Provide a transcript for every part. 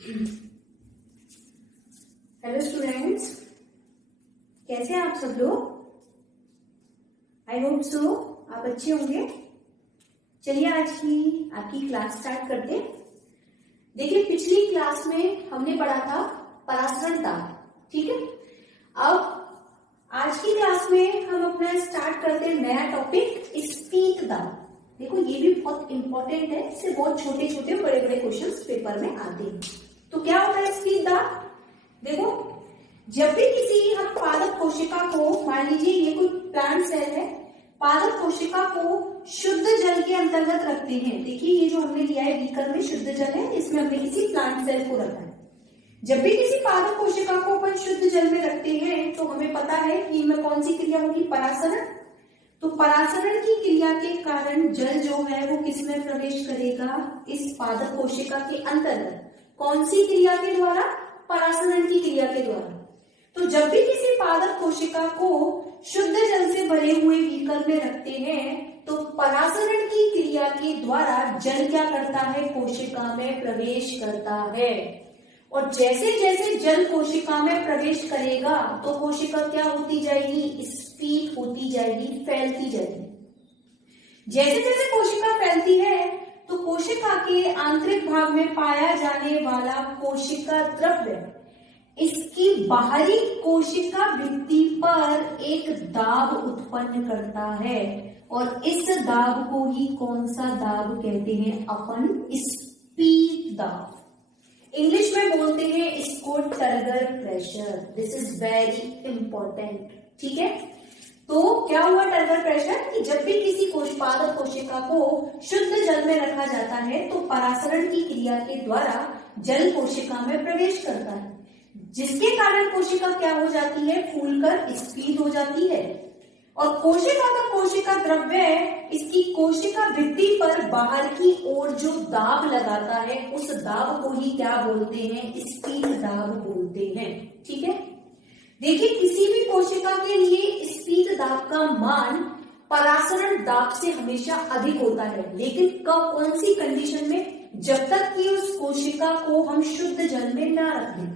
Hello students, कैसे हैं आप सब लोग? आई होप सो आप अच्छे होंगे। चलिए आज की आपकी क्लास स्टार्ट करते हैं। देखिए, पिछली क्लास में हमने पढ़ा था परासरण दाब, ठीक है। अब आज की क्लास में हम अपना स्टार्ट करते हैं नया टॉपिक, स्पीड दाब। देखो, ये भी बहुत इंपॉर्टेंट है, इससे बहुत छोटे छोटे बड़े बड़े क्वेश्चंस पेपर में आते हैं। तो क्या होता है स्पीड दाब? देखो, जब भी किसी हम पादप कोशिका को, मान लीजिए ये कोई प्लांट सेल है, पादप कोशिका को शुद्ध जल के अंतर्गत रखते हैं। देखिए, ये जो हमने लिया है बीकर में शुद्ध जल है, इसमें हमने किसी प्लांट सेल को रखा है। जब भी किसी पादप कोशिका को अपन शुद्ध जल में रखते हैं तो हमें पता है कि इनमें कौन सी क्रिया होगी? परासरण। तो परासरण की क्रिया के कारण जल जो है वो किसमें प्रवेश करेगा? इस पादप कोशिका के अंतर्गत। कौन सी क्रिया के द्वारा? परासरण की क्रिया के द्वारा। तो जब भी किसी पादप कोशिका को शुद्ध जल से भरे हुए बीकर में रखते हैं तो परासरण की क्रिया के द्वारा जल क्या करता है? कोशिका में प्रवेश करता है। और जैसे जैसे जल कोशिका में प्रवेश करेगा तो कोशिका क्या होती जाएगी? स्फीत होती जाएगी, फैलती जाएगी। जैसे जैसे कोशिका फैलती है तो कोशिका के आंतरिक भाग में पाया जाने वाला कोशिका द्रव्य इसकी बाहरी कोशिका भित्ति पर एक दाब उत्पन्न करता है, और इस दाब को ही कौन सा दाब कहते हैं? अपन स्पीड दाब। इंग्लिश में बोलते हैं इसको turgor pressure. This is very important, ठीक है। तो क्या हुआ टर्गर प्रेशर? कि जब भी किसी पादप कोशिका को शुद्ध जल में रखा जाता है तो परासरण की क्रिया के द्वारा जल कोशिका में प्रवेश करता है, जिसके कारण कोशिका क्या हो जाती है? फूलकर स्फीत हो जाती है। और कोशिका का कोशिका द्रव्य इसकी कोशिका भित्ति पर बाहर की ओर जो दाब लगाता है उस दाब को ही क्या बोलते हैं? स्पीड दाब बोलते हैं, ठीक है। देखिए, किसी भी कोशिका के लिए स्पीड दाब का मान परासरण दाब से हमेशा अधिक होता है, लेकिन कब, कौन सी कंडीशन में? जब तक कि उस कोशिका को हम शुद्ध जल में ना रखें।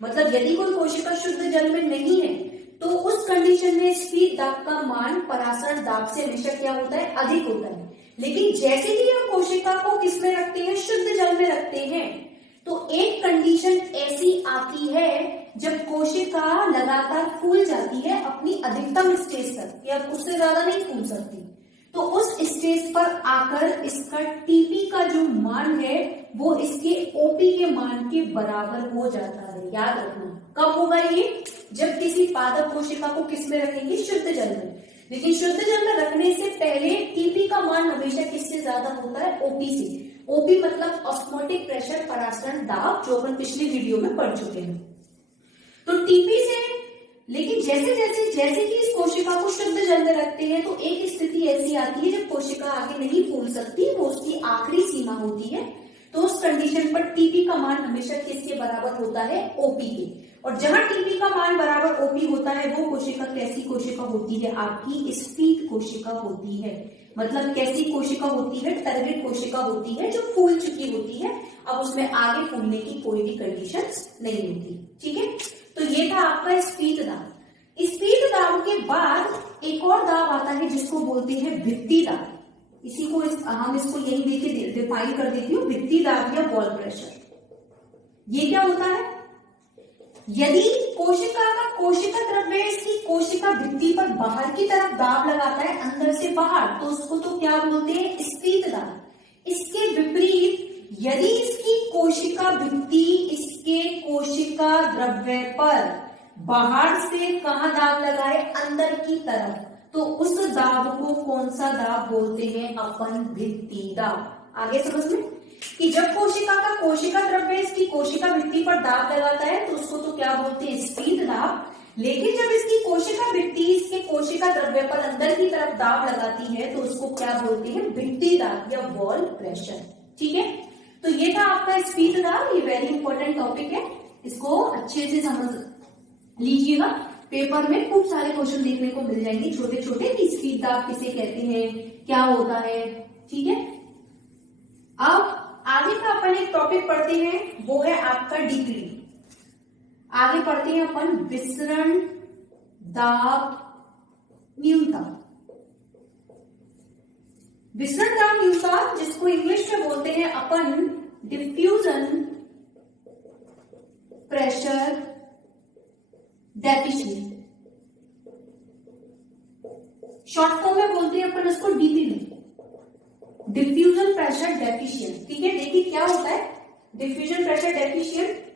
मतलब यदि कोई कोशिका शुद्ध जल में नहीं है तो उस कंडीशन में स्पीड दाब का मान परासरण दाब से हमेशा क्या होता है? अधिक होता है। लेकिन जैसे ही हम कोशिका को किस में रखते हैं? शुद्ध जल में रखते हैं, तो एक कंडीशन ऐसी आती है जब कोशिका लगातार फूल जाती है अपनी अधिकतम स्टेज तक, या उससे ज्यादा नहीं फूल सकती, तो उस स्टेज पर आकर इसका टीपी का जो मान है वो इसके ओपी के मान के बराबर हो जाता है। याद रखना, कब होगा ये? जब किसी पादप कोशिका को किस में रखेंगे? शुद्ध जल में। लेकिन शुद्ध जल में रखने से पहले टीपी का मान हमेशा किससे ज्यादा होता है? ओपी से। ओपी मतलब ऑस्मोटिक प्रेशर, परासरण दाब, जो अपन पिछली वीडियो में पढ़ चुके हैं। तो टीपी से, लेकिन जैसे जैसे कि इस कोशिका को शुद्ध जल में रखते हैं तो एक स्थिति ऐसी आती है जब कोशिका आगे नहीं फूल सकती, वो उसकी आखिरी सीमा होती है। तो उस कंडीशन पर टीपी का मान हमेशा किसके बराबर होता है? ओपी के। और जहां टीपी का मान बराबर ओपी होता है वो कोशिका कैसी कोशिका होती है? आपकी स्फीत कोशिका होती है। मतलब कैसी कोशिका होती है? टारगेट कोशिका होती है, जो फूल चुकी होती है, अब उसमें आगे फूलने की कोई भी कंडीशंस नहीं होती, ठीक है। तो ये था आपका स्पीड दाब। स्पीड दाब के बाद एक और दाब आता है जिसको बोलते हैं भित्ति दाब। इसी को हम इसको यही देखिए डिफाइन कर देती हूँ, भित्ति दाब या वॉल प्रेशर। ये क्या होता है? यदि कोशिका का कोशिका द्रव्य इसकी कोशिका भित्ति पर बाहर की तरफ दाब लगाता है, अंदर से बाहर, तो उसको तो क्या बोलते हैं? स्पीड दाब। इसके विपरीत यदि इसकी कोशिका भित्ति इसके कोशिका द्रव्य पर बाहर से कहां दाब लगाए? अंदर की तरफ, तो उस दाब को कौन सा दाब बोलते हैं? अपन भित्ति दाब। आगे समझ में कि जब कोशिका का कोशिका द्रव्य इसकी कोशिका भित्ति पर दाब लगाता है तो उसको तो क्या बोलते हैं? स्पीड दाब। लेकिन जब इसकी कोशिका भित्ति इसके कोशिका द्रव्य पर अंदर की तरफ दाब लगाती है तो उसको क्या बोलते हैं? भित्ति दाब या वॉल प्रेशर, ठीक है। तो ये था आपका स्पीड दाब। ये वेरी इंपॉर्टेंट टॉपिक है, इसको अच्छे से समझ लीजिएगा। पेपर में खूब सारे क्वेश्चन देखने को मिल जाएंगे छोटे छोटे, कि स्पीड दाब किसे कहते हैं, क्या होता है, ठीक है। अब आगे का अपन एक टॉपिक पढ़ते हैं, वो है आपका डीपीडी। आगे पढ़ते हैं अपन विसरण दाब न्यूनता। विसरण दाब न्यूनता, जिसको इंग्लिश में बोलते हैं अपन diffusion pressure deficient, short form में बोलते हैं अपन इसको डीपीडी, डिफ्यूजन प्रेशर डेफिशिएंट। ठीक है, देखिए क्या होता है डिफ्यूजन प्रेशर डेफिशिएंट।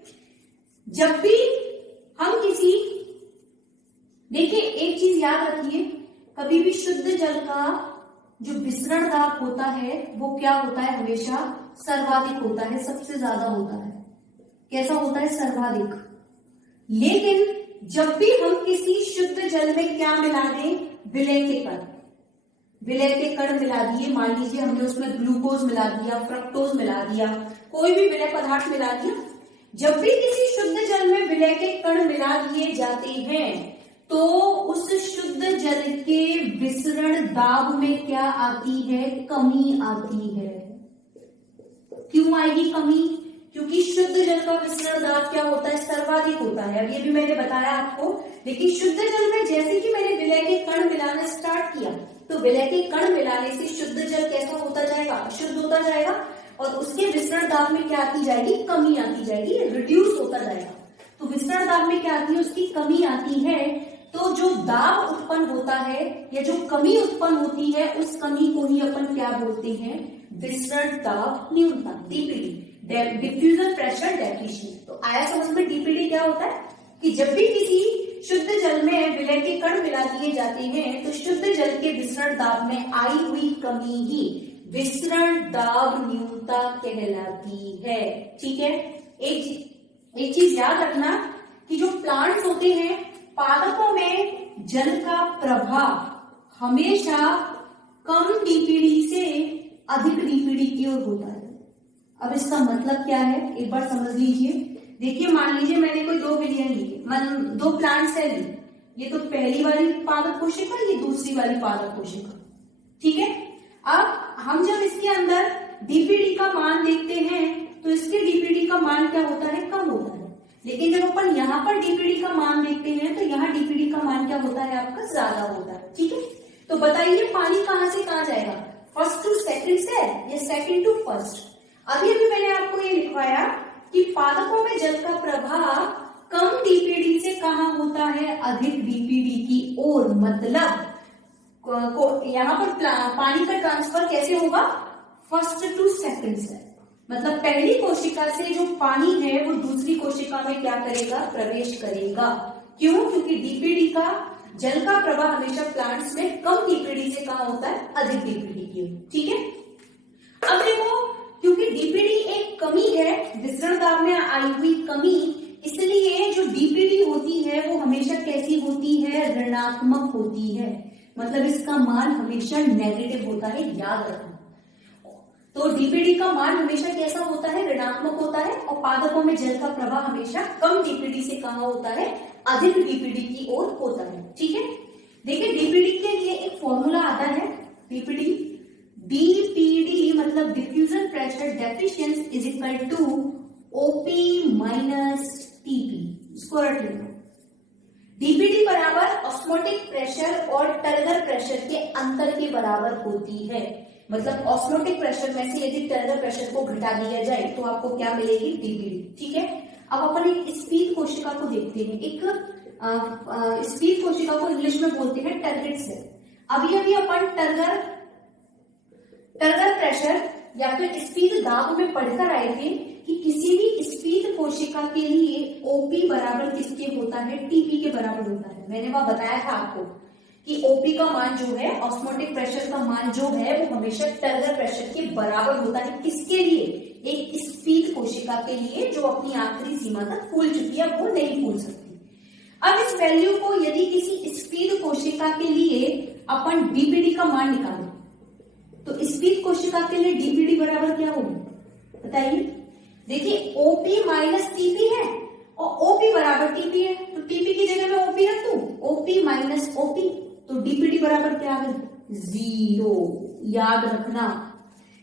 जब भी हम किसी, देखिए एक चीज याद रखिए, कभी भी शुद्ध जल का जो विसरण दाब होता है वो क्या होता है, हमेशा सर्वाधिक होता है, सबसे ज्यादा होता है। कैसा होता है, सर्वाधिक। लेकिन जब भी हम किसी शुद्ध जल में क्या मिला दें, विलय के कण, विलय के कण मिला दिए, मान लीजिए हमने उसमें ग्लूकोज मिला दिया, फ्रक्टोज मिला दिया, कोई भी विलय पदार्थ मिला दिया, जब भी किसी शुद्ध जल में विलय के कण मिला दिए जाते हैं तो उस शुद्ध जल के विसरण दाब में क्या आती है, कमी आती है। क्यों आएगी कमी, क्योंकि शुद्ध जल का विसरण दाब क्या होता है, सर्वाधिक होता है। अब ये भी मैंने बताया आपको। लेकिन शुद्ध जल में जैसे कि मैंने विलय के कण मिलाना स्टार्ट किया तो विलय के कण मिलाने से शुद्ध जल कैसा होता जाएगा, अशुद्ध होता जाएगा, और उसके विसरण दाब में क्या आती जाएगी, कमी आती जाएगी, रिड्यूस होता जाएगा। तो विसरण दाब में क्या आती है, उसकी कमी आती है। तो जो दाब उत्पन्न होता है या जो कमी उत्पन्न होती है, उस कमी को ही अपन क्या बोलते हैं, विसरण दाब न्यूनता, डीपीडी, डिफ्यूजन प्रेशर डेफिशिएंट। तो आया समझ में डीपीडी क्या होता है, कि जब भी किसी शुद्ध जल में विलय के कण मिला दिए जाते हैं तो शुद्ध जल के विसरण दाब में आई हुई कमी ही विसरण दाब न्यूनता कहलाती है। ठीक है, एक चीज याद रखना कि जो प्लांट्स होते हैं, पादपों में जल का प्रवाह हमेशा कम डीपीडी से अधिक डीपीडी की ओर होता है। अब इसका मतलब क्या है, एक बार समझ लीजिए। देखिए मान लीजिए मैंने कोई दो विलियन ली, दो प्लांट सेल ली, ये तो पहली वाली पादप कोशिका, ये दूसरी वाली पादप कोशिका। ठीक है, अब हम जब इसके अंदर डीपीडी का मान देखते हैं तो इसके डीपीडी का मान क्या होता है, कम होता है। लेकिन जब अपन यहाँ पर डीपीडी का मान देखते हैं तो यहाँ डीपीडी का मान क्या होता है, आपका ज्यादा होता है। ठीक है, तो बताइए पानी कहां से कहां जाएगा, फर्स्ट टू सेकंड सेल या सेकंड टू फर्स्ट। अभी अभी मैंने आपको ये लिखवाया कि पादपों में जल का प्रवाह कम डीपीडी से कहां होता है, अधिक डीपीडी की ओर। मतलब यहाँ पर पानी का ट्रांसफर कैसे होगा, फर्स्ट टू सेकंड सेल। मतलब पहली कोशिका से जो पानी है वो दूसरी कोशिका में क्या करेगा, प्रवेश करेगा। क्यों, क्योंकि डीपीडी का, जल का प्रवाह हमेशा प्लांट्स में कम डीपीडी से कहां होता है, अधिक डीपीडी की ओर। ठीक है, अब देखो क्योंकि डीपीडी एक कमी है, विसरण दाब में आई हुई कमी, इसलिए जो डीपीडी होती है वो हमेशा कैसी होती है, ऋणात्मक होती है। मतलब इसका मान हमेशा नेगेटिव होता है, याद रखना। तो डीपीडी का मान हमेशा कैसा होता है, ऋणात्मक होता है, और पादपों में जल का प्रवाह हमेशा कम डीपीडी से कहां होता है, अधिक डीपीडी की ओर होता है। ठीक है, देखिए डीपीडी के लिए एक फॉर्मूला आता है, डीपीडी मतलब diffusion pressure deficiency is equal to OP minus TP. इसको रट लेना, डीपीडी बराबर ऑस्मोटिक प्रेशर और टर्गर प्रेशर के अंतर के बराबर होती है। मतलब ऑस्मोटिक प्रेशर में से यदि टर्गर प्रेशर को घटा दिया जाए तो आपको क्या मिलेगी, डीपीडी। ठीक है, अब अपन एक स्पीड कोशिका को देखते हैं। एक स्पीड कोशिका को इंग्लिश में बोलते हैं टारगेट सेल। अभी अभी अपन टर्गर प्रेशर या फिर स्पीड दाब में पढ़कर आए थे कि किसी भी स्पीड कोशिका के लिए ओपी बराबर किसके होता है, टीपी के बराबर होता है। मैंने वह बताया था आपको कि ओपी का मान जो है, ऑस्मोटिक प्रेशर का मान जो है, वो हमेशा टर्गर प्रेशर के बराबर होता है। किसके लिए, एक स्पीड कोशिका के लिए जो अपनी आखिरी सीमा तक फूल चुकी है, वो नहीं फूल सकती। अब इस वैल्यू को यदि किसी स्पीड कोशिका के लिए अपन डीपीडी का मान निकालें तो स्पीड कोशिका के लिए डीपीडी बराबर क्या होगी, बताइए। देखिए ओपी माइनस टीपी है और ओपी बराबर टीपी है, तो टीपी की जगह में ओपी रख दूं, ओपी माइनस ओपी, तो डीपीडी बराबर क्या आ गई, 0। याद रखना,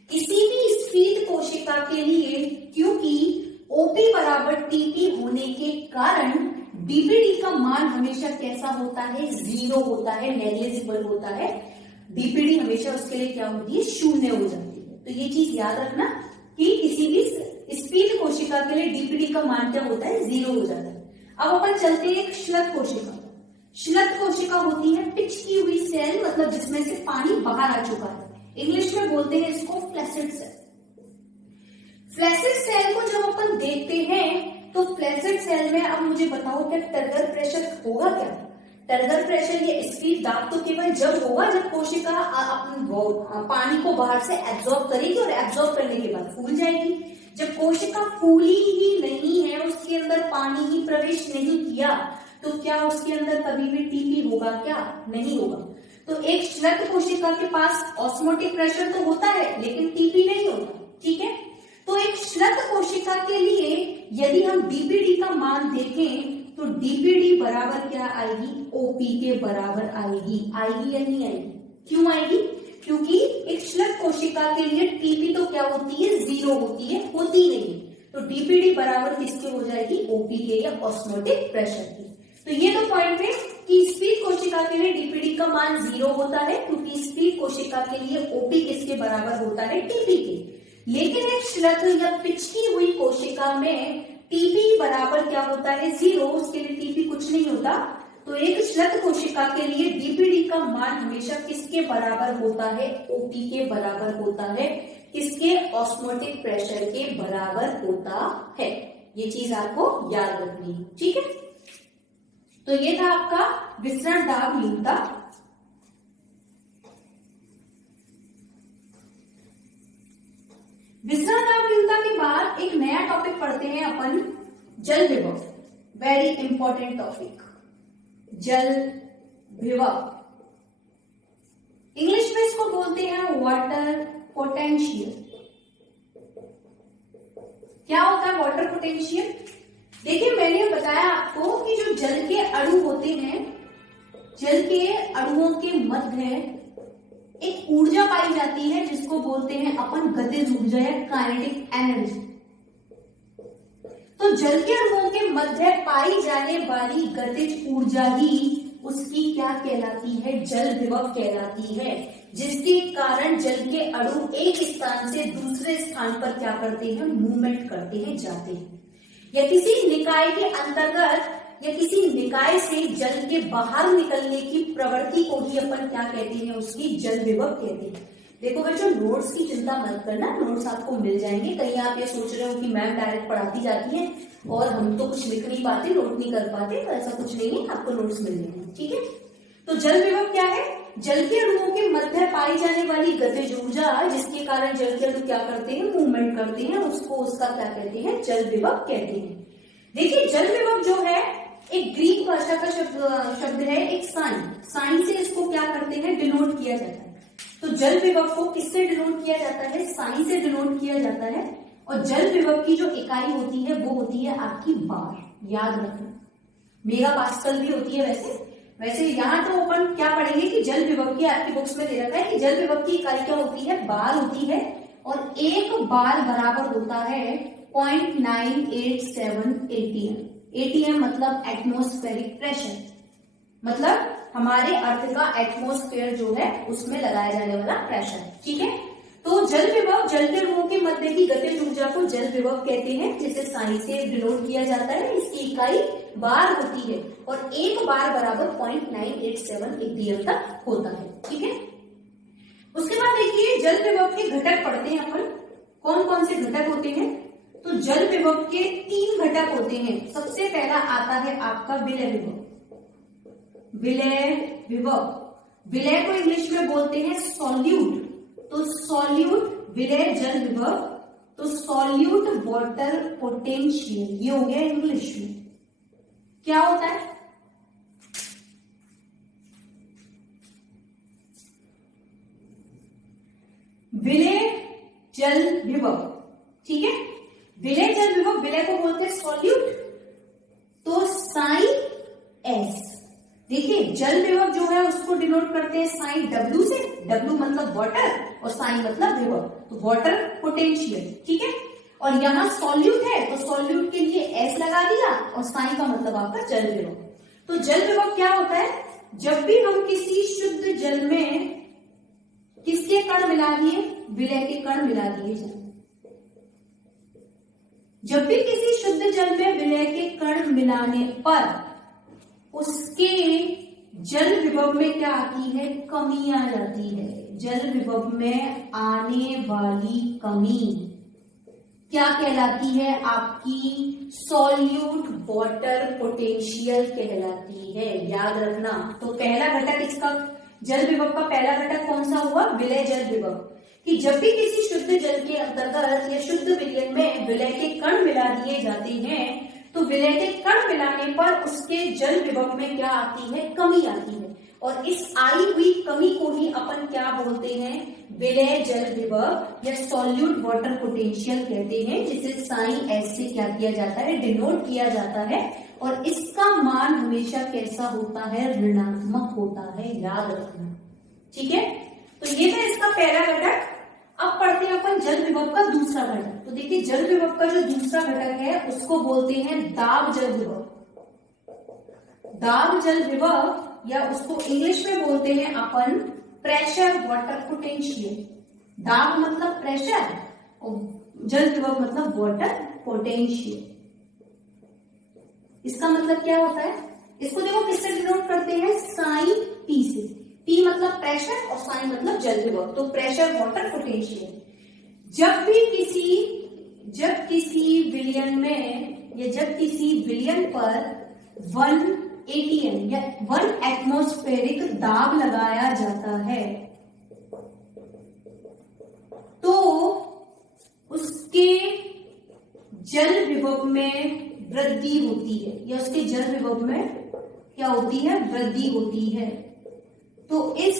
किसी भी स्फीत कोशिका के लिए, क्योंकि ओपी बराबर टीपी होने के कारण डीपीडी का मान हमेशा कैसा होता है, 0 होता है, नेग्लिजिबल होता है। डीपीडी हमेशा उसके लिए क्या होती है, 0 हो जाती है। तो ये चीज याद रखना कि किसी भी स्फीत कोशिका के लिए डीपीडी का मान क्या होता है, 0 हो जाता है। अब अपन चलते हैं एक श्लथ कोशिका। श्लथ कोशिका होती है पिचकी हुई सेल, मतलब जिसमें से पानी बाहर आ चुका है। इंग्लिश में बोलते हैं इसको फ्लैसिड सेल। फ्लैसिड सेल को जब अपन देखते हैं तो फ्लैसिड सेल में, अब मुझे बताओ क्या टर्गर प्रेशर होगा क्या? टर्गर प्रेशर या स्फीत दाब तो केवल जब होगा जब कोशिका पानी को बाहर से एब्जॉर्ब करेगी और एब्जॉर्ब करने के बाद फूल जाएगी। जब कोशिका फूली ही नहीं है, उसके अंदर पानी ही प्रवेश नहीं किया, तो क्या उसके अंदर कभी भी टीपी होगा क्या? नहीं होगा। तो एक श्लथ कोशिका के पास ऑस्मोटिक प्रेशर तो होता है लेकिन टीपी नहीं होता, ठीक है। तो एक श्लथ कोशिका के लिए यदि हम डीपीडी का मान देखें तो डीपीडी बराबर क्या आएगी, ओपी के बराबर आएगी। आएगी या नहीं आएगी? क्यों आएगी? क्योंकि एक श्लथ कोशिका के लिए टीपी तो क्या होती है, 0 होती है, होती नहीं। तो डीपीडी बराबर किसके हो जाएगी, ओपी के या ऑस्मोटिक प्रेशर की। तो ये दो पॉइंट है कि स्फीत कोशिका के लिए डीपीडी का मान 0 होता है, क्योंकि स्फीत कोशिका के लिए ओपी किसके बराबर होता है, टीपी के। लेकिन एक श्लथ या पिचकी हुई कोशिका में टीपी बराबर क्या होता है, 0, उसके लिए टीपी कुछ नहीं होता। तो एक श्लथ कोशिका के लिए डीपीडी का मान हमेशा किसके बराबर होता है, ओपी के बराबर होता है। किसके? ऑस्मोटिक प्रेशर के बराबर होता है। ये चीज आपको याद रखनी है, ठीक है। तो ये था आपका विसरण दाब न्यूनता। विसरण दाब न्यूनता के बाद एक नया टॉपिक पढ़ते हैं अपन, जल विभव। वेरी इंपॉर्टेंट टॉपिक, जल विभव। इंग्लिश में इसको बोलते हैं वाटर पोटेंशियल। क्या होता है वाटर पोटेंशियल? देखिए, मैंने बताया आपको कि जो जल के अणु होते हैं, जल के अणुओं के मध्य एक ऊर्जा पाई जाती है जिसको बोलते हैं अपन गतिज ऊर्जा या काइनेटिक एनर्जी। तो जल के अणुओं के मध्य पाई जाने वाली गतिज ऊर्जा ही उसकी क्या कहलाती है, जल विभव कहलाती है। जिसके कारण जल के अणु एक स्थान से दूसरे स्थान पर क्या करते हैं, मूवमेंट करते हैं, जाते हैं। या किसी निकाय के अंतर्गत या किसी निकाय से जल के बाहर निकलने की प्रवृत्ति को ही अपन क्या कहते हैं, उसकी जल विभव कहते हैं। देखो बच्चों, नोट्स की चिंता मत करना, नोट्स आपको मिल जाएंगे। कहीं आप ये सोच रहे हो कि मैम डायरेक्ट पढ़ाती जाती है और हम तो कुछ लिख नहीं पाते, नोट नहीं कर पाते, तो ऐसा कुछ नहीं है, आपको नोट्स मिल जाएंगे, ठीक है। तो जल विभव क्या है? जल के अणुओं के मध्य पाई जाने वाली गतिज ऊर्जा, जिसके कारण जल के अणु क्या करते हैं, मूवमेंट करते हैं, उसको उसका क्या कहते हैं, जल विभव कहते हैं। देखिए, जल विभव जो है एक ग्रीक भाषा का शब्द है, एक साइन से इसको क्या करते हैं, डिनोट किया जाता है। तो जल विभव को किससे डिनोट किया जाता है, साइन से डिनोट किया जाता है। और जल विभव की जो इकाई होती है वो होती है आपकी बार। याद रखना, मेगा पास्कल भी होती है। वैसे यहाँ तो अपन क्या पढ़ेंगे कि जल विभव की, आपकी बुक्स में दे रखा है कि जल विभव की इकाई क्या होती है, बार होती है। और एक बार बराबर होता है 0.987 ATM। ATM मतलब एटमॉस्फेरिक प्रेशर, मतलब हमारे अर्थ का एटमॉस्फेयर जो है उसमें लगाया जाने वाला प्रेशर, ठीक है। तो जल विभव, जल के अणुओं के मध्य की गतिज ऊर्जा को जल विभव कहते हैं, जिसे साइन से डिनोट किया जाता है। इसकी इकाई बार होती है और एक बार बराबर 0.987 ATM तक होता है, ठीक है। उसके बाद देखिए, जल विभव के घटक पढ़ते हैं अपन। कौन कौन से घटक होते हैं? तो जल विभव के 3 घटक होते हैं। सबसे पहला आता है आपका विलय विभव। विलय विभव, विलय को इंग्लिश में बोलते हैं सॉल्यूट। तो सॉल्यूट विलय जल विभव, तो सॉल्यूट वाटर पोटेंशियल, ये हो गया इंग्लिश में। क्या होता है? विलय जल विभव, ठीक है। विलय जल विभव, विलय को बोलते हैं सॉल्यूट। तो साइन एस, देखिए जल विभव जो है उसको डिनोट करते हैं साइन W से। W मतलब वाटर और साइन मतलब विभव, तो वाटर पोटेंशियल, ठीक है। और यहाँ सॉल्यूट है तो सॉल्यूट के लिए S लगा दिया और साइन का मतलब आपका जल विभव। तो जल विभव क्या होता है, जब भी हम किसी शुद्ध जल में किसके कण मिला दिए, विलय के कण मिला दिए जाए, जब भी किसी शुद्ध जल में विलय के कण मिलाने पर उसके जल विभव में क्या आती है, कमी आ जाती है। जल विभव में आने वाली कमी क्या कहलाती है, आपकी सॉल्यूट वाटर पोटेंशियल कहलाती है। याद रखना, तो पहला घटक इसका जल विभव का पहला घटक कौन सा हुआ, विलय जल विभव, कि जब भी किसी शुद्ध जल के अंतर्गत या शुद्ध विलयन में विलय के कण मिला दिए जाते हैं तो विलय के कण मिलाने पर उसके जल विभव में क्या आती है, कमी आती है। और इस आई हुई कमी को ही अपन क्या बोलते हैं, विलय जल विभव या सॉल्यूट वाटर पोटेंशियल कहते हैं, जिसे साइन एस से क्या किया जाता है, डिनोट किया जाता है। और इसका मान हमेशा कैसा होता है, ऋणात्मक होता है, याद रखना, ठीक है। तो ये था इसका पहला घटक। अब पढ़ते हैं अपन जल विभव का दूसरा घटक। तो देखिए जल विभव का जो दूसरा घटक है उसको बोलते हैं दाब जल विभव। दाब जल विभव या उसको इंग्लिश में बोलते हैं अपन प्रेशर वाटर पोटेंशियल। दाब मतलब प्रेशर और जल विभव मतलब वाटर पोटेंशियल। इसका मतलब क्या होता है, इसको देखो किससे डिनोट करते हैं, साइन पी से। पी मतलब प्रेशर और साइन मतलब जल विभव, तो प्रेशर वाटर पोटेंशियल। जब किसी विलयन में या जब किसी विलयन पर 1 ATM या 1 एटमॉस्फेरिक दाब लगाया जाता है तो उसके जल विभव में वृद्धि होती है, या उसके जल विभव में क्या होती है, वृद्धि होती है। तो इस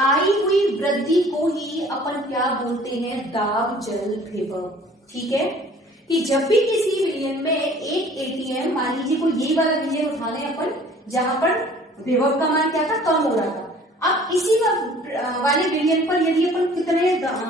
आई हुई वृद्धि को ही अपन क्या बोलते हैं, दाब जल विभव, ठीक है। कि जब भी किसी विलयन में एक एटीएम, मान लीजिए कोई यही वाला विलयन उठा लें अपन जहां पर विभव का मान क्या था, कम हो रहा था। अब इसी वाले विलयन पर यदि अपन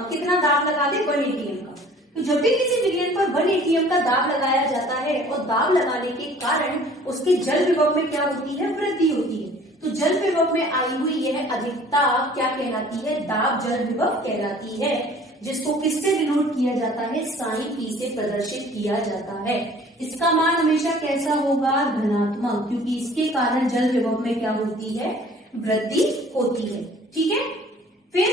कितना दाब लगा दे, 1 ATM का, तो जब भी किसी विलयन पर 1 ATM का दाब लगाया जाता है और दाब लगाने के कारण उसके जल विभव में क्या होती है, वृद्धि होती है। तो जल विभव में आई हुई यह अधिकता क्या कहलाती है, दाब जल विभव कहलाती है, जिसको किससे डिनोट किया जाता है, साइन पी से प्रदर्शित किया जाता है। इसका मान हमेशा कैसा होगा, धनात्मक, क्योंकि इसके कारण जल विभव में क्या होती है, वृद्धि होती है, ठीक है। फिर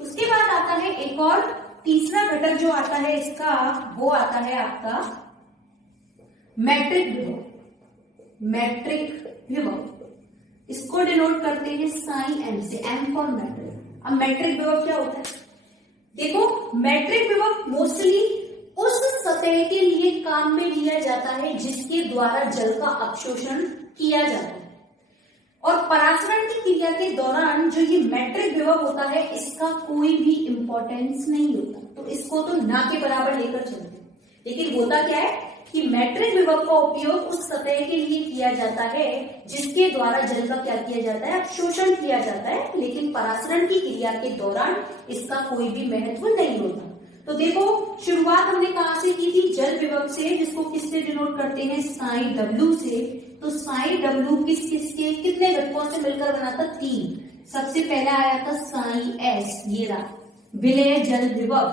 उसके बाद आता है एक और तीसरा घटक जो आता है इसका, वो आता है आपका मैट्रिक विभव। मैट्रिक विभव इसको डिनोट करते हैं साइन एम से, एम फॉर मैट्रिक। अब मैट्रिक विभव क्या होता है, देखो मैट्रिक विभव मोस्टली उस सतह के लिए काम में लिया जाता है जिसके द्वारा जल का अपशोषण किया जाता है। और परासरण की क्रिया के दौरान जो ये मैट्रिक विभव होता है इसका कोई भी इंपॉर्टेंस नहीं होता, तो इसको तो ना के बराबर लेकर चलते हैं। लेकिन होता क्या है कि मैट्रिक विभव का उपयोग उस सतह के लिए किया जाता है जिसके द्वारा जल का क्या किया जाता है, अवशोषण किया जाता है, लेकिन परासरण की क्रिया के दौरान इसका कोई भी महत्व नहीं होता। तो देखो शुरुआत हमने कहां से की थी, जल विभव से, जिसको किससे डिनोट करते हैं, साइन डब्ल्यू से। तो साइन डब्ल्यू किस किसके कितने घटकों से मिलकर बना था, 3। सबसे पहला आया था साइन एस, ये रहा विलय जल विभव।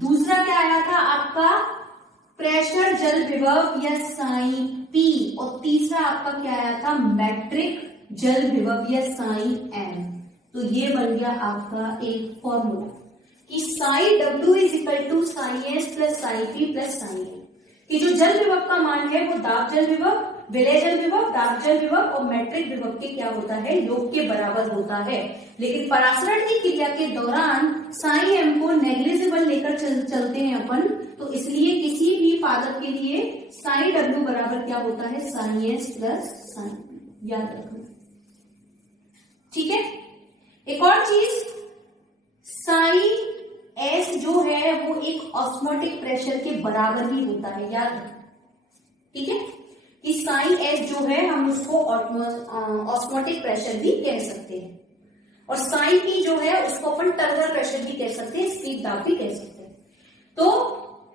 दूसरा क्या आया था आपका, प्रेशर जल विभव या साइन पी। और तीसरा आपका क्या आया था, मैट्रिक जल विभव या साइन एम। तो ये बन गया आपका एक फॉर्मूला कि psi W is equal to psi S plus psi P plus psi M. कि जो जल विभव का मान है वो दाब जल विभव, विलय जल विभव, दाब जल विभव और मैट्रिक विभव के क्या होता है, योग के बराबर होता है। लेकिन परासरण की क्रिया के दौरान साइन एम को नेग्लिजिबल लेकर चलते हैं अपन, तो इसलिए किसी भी पादप के लिए साइन डब्ल्यू बराबर क्या होता है, साइन एस प्लस साइन, याद रखना, ठीक है। एक और चीज, साइन एस जो है वो एक ऑस्मोटिक प्रेशर के बराबर ही होता है, याद रखना, ठीक है। कि साइन एस जो है हम उसको ऑस्मोटिक प्रेशर भी कह सकते हैं, और साइन पी जो है उसको अपन टर्नर प्रेशर भी कह सकते हैं, स्टीप दाब भी कह सकते हैं। तो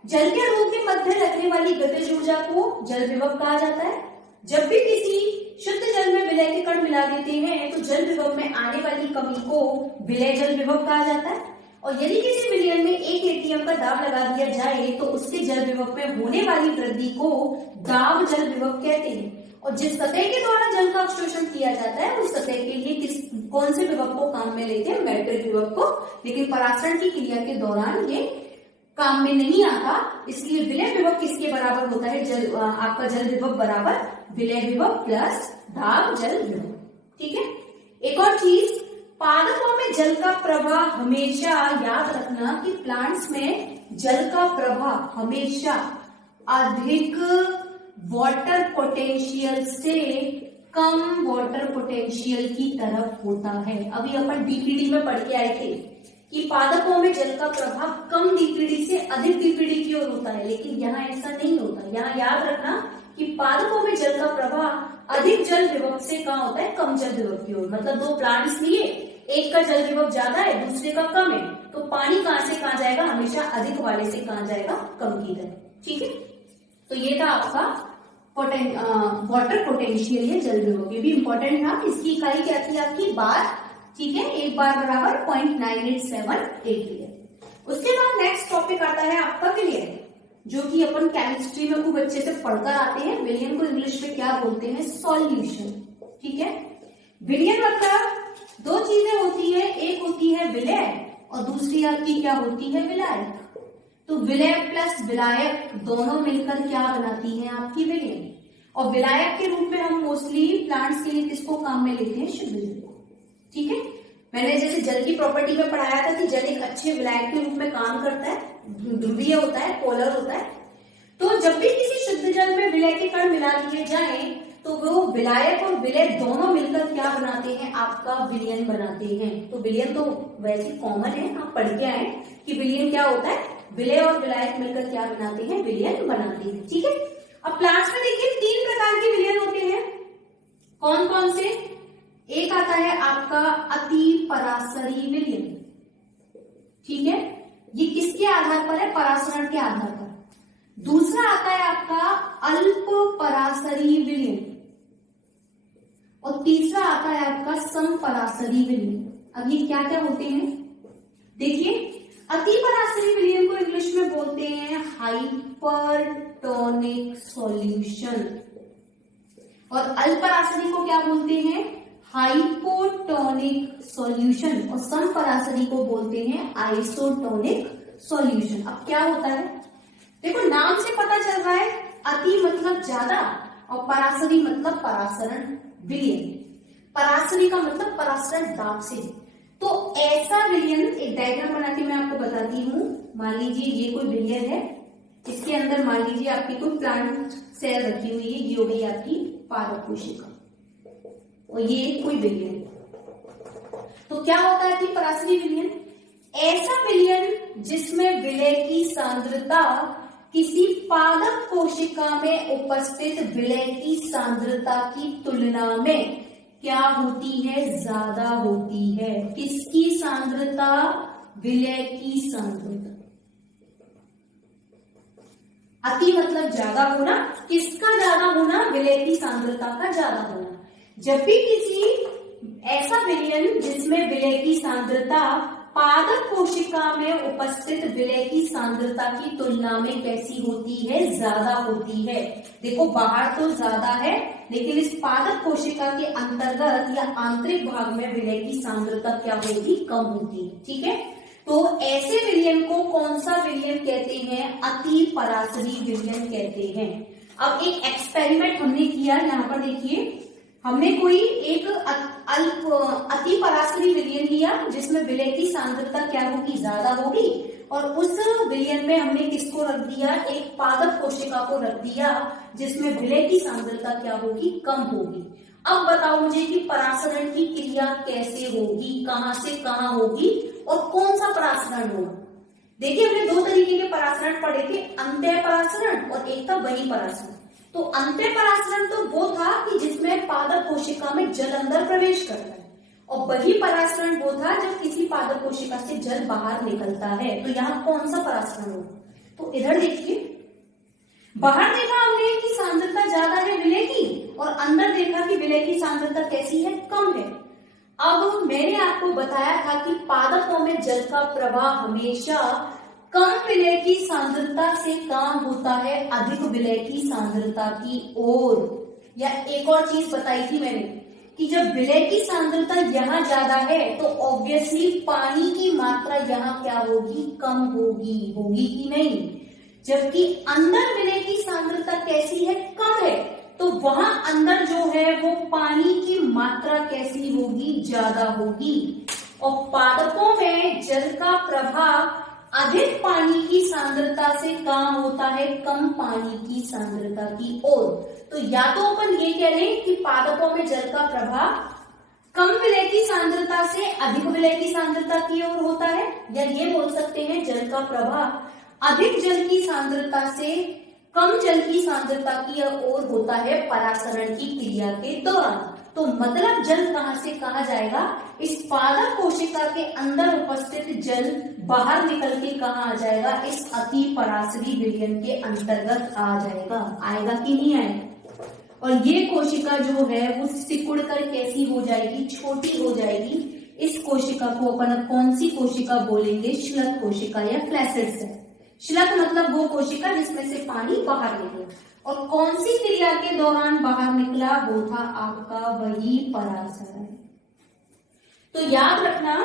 जल के अणुओं के मध्य रखने वाली गतिज ऊर्जा को जल विभव कहा जाता है। जब भी किसी शुद्ध जल में विलय के कण मिला देते हैं तो जल विभव में आने वाली कमी को विलय जल विभव कहा जाता है। और यदि किसी विलयन में 1 एटीएम का दाब लगा दिया जाए तो उसके जल विभव में होने वाली वृद्धि को दाब जल विभव कहते हैं। और जिस सतह के द्वारा जल का अवशोषण किया जाता है उस सतह के लिए कौन से विभव को काम में लेते हैं? मैट्रिक विभव को। लेकिन परासरण की क्रिया के दौरान ये काम में नहीं आता, इसलिए विलय विभव किसके बराबर होता है? आपका जल विभव बराबर विलय विभव प्लस दाब जल विभव। ठीक है। एक और चीज, पादपों में जल का प्रवाह हमेशा याद रखना कि प्लांट्स में जल का प्रवाह हमेशा अधिक वाटर पोटेंशियल से कम वाटर पोटेंशियल की तरफ होता है। अभी अपन डीपीडी में पढ़ के आए थे कि पादपों में जल का प्रवाह कम डीपीडी से अधिक डीपीडी की ओर होता है, लेकिन यहाँ ऐसा नहीं होता। यहाँ याद रखना कि पादपों में जल का प्रवाह अधिक जल विभव से कहाँ होता है? कम जल विभव की ओर। मतलब दो प्लांट्स लिए, एक का जल विभव ज्यादा है दूसरे का कम है, तो पानी कहां से कहां जाएगा? हमेशा अधिक वाले से कहां जाएगा? कम की तरफ। ठीक है। तो ये था आपका वाटर पोटेंशियल या जल विभव। ये भी इंपॉर्टेंट था। इसकी इकाई क्या थी आपकी? बार। ठीक है। एक बार बराबर 0.9878। उसके बाद नेक्स्ट टॉपिक आता है आपका विलयन, जो कि अपन केमिस्ट्री में खूब अच्छे से पढ़कर आते हैं। विलयन को इंग्लिश में क्या बोलते हैं? सॉल्यूशन। ठीक है। विलयन मतलब दो चीजें होती है, एक होती है विलय और दूसरी आपकी क्या होती है? विलायक। तो विलय प्लस विलायक दोनों मिलकर क्या बनाती है? आपकी विलयन। और विलायक के रूप में हम मोस्टली प्लांट्स के लिए किसको काम में लेते हैं? शुद्ध जल को। ठीक है। मैंने जैसे जल की प्रॉपर्टी में पढ़ाया था कि जल एक अच्छे विलायक के रूप में काम करता है, ध्रुवीय होता है, पोलर होता है। तो जब भी किसी शुद्ध जल में विलय के कण मिला दिए जाएं तो वो विलायक और विलय दोनों मिलकर क्या बनाते हैं? आपका विलयन बनाते हैं। तो विलयन तो वैसे कॉमन है, आप पढ़ के आए कि विलयन क्या होता है? विलय और विलायक मिलकर क्या बनाते हैं? विलयन बनाते हैं। ठीक है। अब प्लांट्स में देखिए 3 प्रकार के विलयन होते हैं। कौन कौन से? एक आता है आपका अति परासरी विलयन। ठीक है। ये किसके आधार पर है? परासरण के आधार पर। दूसरा आता है आपका अल्प परासरी विलयन और तीसरा आता है आपका समपरासरी विलयन। अब ये क्या क्या होते हैं देखिए। अति परासरी विलयन को इंग्लिश में बोलते हैं हाइपरटोनिक सॉल्यूशन, और अल्परासरी को क्या बोलते हैं? हाइपोटोनिक सॉल्यूशन, और समपरासरी को बोलते हैं आइसोटोनिक सॉल्यूशन। अब क्या होता है देखो, नाम से पता चल रहा है अति मतलब ज्यादा और परासरी मतलब परासरण विलयन। परासरी का मतलब परासरण दाब से। तो ऐसा विलयन, एक डायग्राम बना के मैं आपको बताती हूँ। मान लीजिए ये कोई विलयन है, इसके अंदर मान लीजिए आपकी कोई प्लांट सेल रखी हुई है, ये हो गई आपकी पादप कोशिका, और ये कोई विलयन। तो क्या होता है कि परासरी विलयन ऐसा विलयन जिसमें विलय की सांद्रता किसी पादप कोशिका में उपस्थित विलय की सांद्रता की तुलना में क्या होती है? ज्यादा होती है। किसकी सांद्रता? विलय की सांद्रता। अति मतलब ज्यादा होना, किसका ज्यादा होना? विलय की सांद्रता का ज्यादा होना। जब भी किसी ऐसा विलयन जिसमें विलय की सांद्रता पादप कोशिका में उपस्थित विलय की सांद्रता की तुलना में कैसी होती है? ज्यादा होती है। देखो बाहर तो ज्यादा है, लेकिन इस पादप कोशिका के अंतर्गत या आंतरिक भाग में विलय की सांद्रता क्या होगी? कम होती है। ठीक है। तो ऐसे विलयन को कौन सा विलयन कहते हैं? अति परासरी विलयन कहते हैं। अब एक एक्सपेरिमेंट हमने किया, यहाँ पर देखिए, हमने कोई एक अति परासरी विलयन लिया जिसमें विलय की सांद्रता क्या होगी? ज्यादा होगी, और उस विलयन में हमने किसको रख दिया? एक पादप कोशिका को रख दिया जिसमें विलय की सांद्रता क्या होगी? कम होगी। अब बताओ मुझे कि परासरण की क्रिया कैसे होगी, कहां से कहां होगी और कौन सा परासरण होगा? देखिए हमने 2 तरीके के परासरण पढ़े थे, अंतः परासरण और एक था बहिः परासरण। तो अंतःपरासरण तो वो था कि जिसमें पादप कोशिका में जल अंदर प्रवेश करता है, और बहिःपरासरण वो था जब किसी पादप कोशिका से जल बाहर निकलता है। तो यहाँ कौन सा परासरण होगा? तो इधर देखिए, बाहर देखा हमने कि सांद्रता ज्यादा है विलय की, और अंदर देखा कि विलय की सांद्रता कैसी है? कम है। अब मैंने आपको बताया था कि पादपों में जल का प्रवाह हमेशा कम विलय की सांद्रता से काम होता है अधिक विलय की सांद्रता की ओर। या एक और चीज बताई थी मैंने कि जब विलय की सांद्रता यहाँ ज्यादा है तो ऑब्वियसली पानी की मात्रा यहाँ क्या होगी? कम होगी। होगी कि नहीं? जबकि अंदर विलय की सांद्रता कैसी है? कम है, तो वहां अंदर जो है वो पानी की मात्रा कैसी होगी? ज्यादा होगी। और पादपों में जल का प्रवाह अधिक पानी की सांद्रता से कहाँ होता है? कम पानी की सांद्रता की ओर। तो या तो अपन ये कह लें कि पादपों में जल का प्रवाह कम विलय की सांद्रता से अधिक विलय की सांद्रता की ओर होता है, या ये बोल सकते हैं जल का प्रवाह अधिक जल की सांद्रता से कम जल की सांद्रता की ओर होता है परासरण की क्रिया के दौरान। तो मतलब जल कहां से कहा जाएगा? इस पादप कोशिका के अंदर उपस्थित जल बाहर निकल के कहां आ जाएगा? इस अति परासरी विलयन के अंतर्गत आ जाएगा। आएगा कि नहीं आएगा? और ये कोशिका जो है वो सिकुड़ कर कैसी हो जाएगी? छोटी हो जाएगी। इस कोशिका को अपन कौन सी कोशिका बोलेंगे? श्लथ कोशिका या फ्लैसिड सेल। श्लथ मतलब वो कोशिका जिसमें से पानी बाहर निकला। और कौन सी क्रिया के दौरान बाहर निकला? वो था आपका वही परासरण। तो याद रखना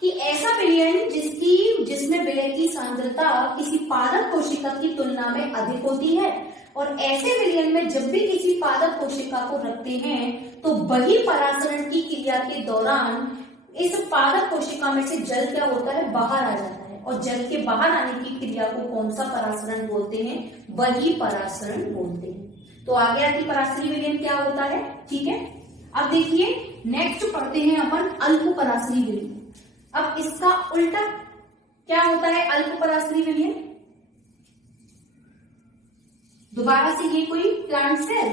कि ऐसा विलयन जिसमें विलय की सांद्रता किसी पादप कोशिका की तुलना में अधिक होती है, और ऐसे विलयन में जब भी किसी पादप कोशिका को रखते हैं तो वही परासरण की क्रिया के दौरान इस पादप कोशिका में से जल क्या होता है? बाहर आ जाता है। और जल के बाहर आने की क्रिया को कौन सा परासरण बोलते हैं? वही परासरण बोलते हैं। तो आगे आती परासरी विलयन क्या होता है? ठीक है, अब देखिए नेक्स्ट पढ़ते हैं अपन अल्प परासरी विलयन। अब इसका उल्टा क्या होता है? अल्प परासरी विलयन। दोबारा से ये कोई प्लांट सेल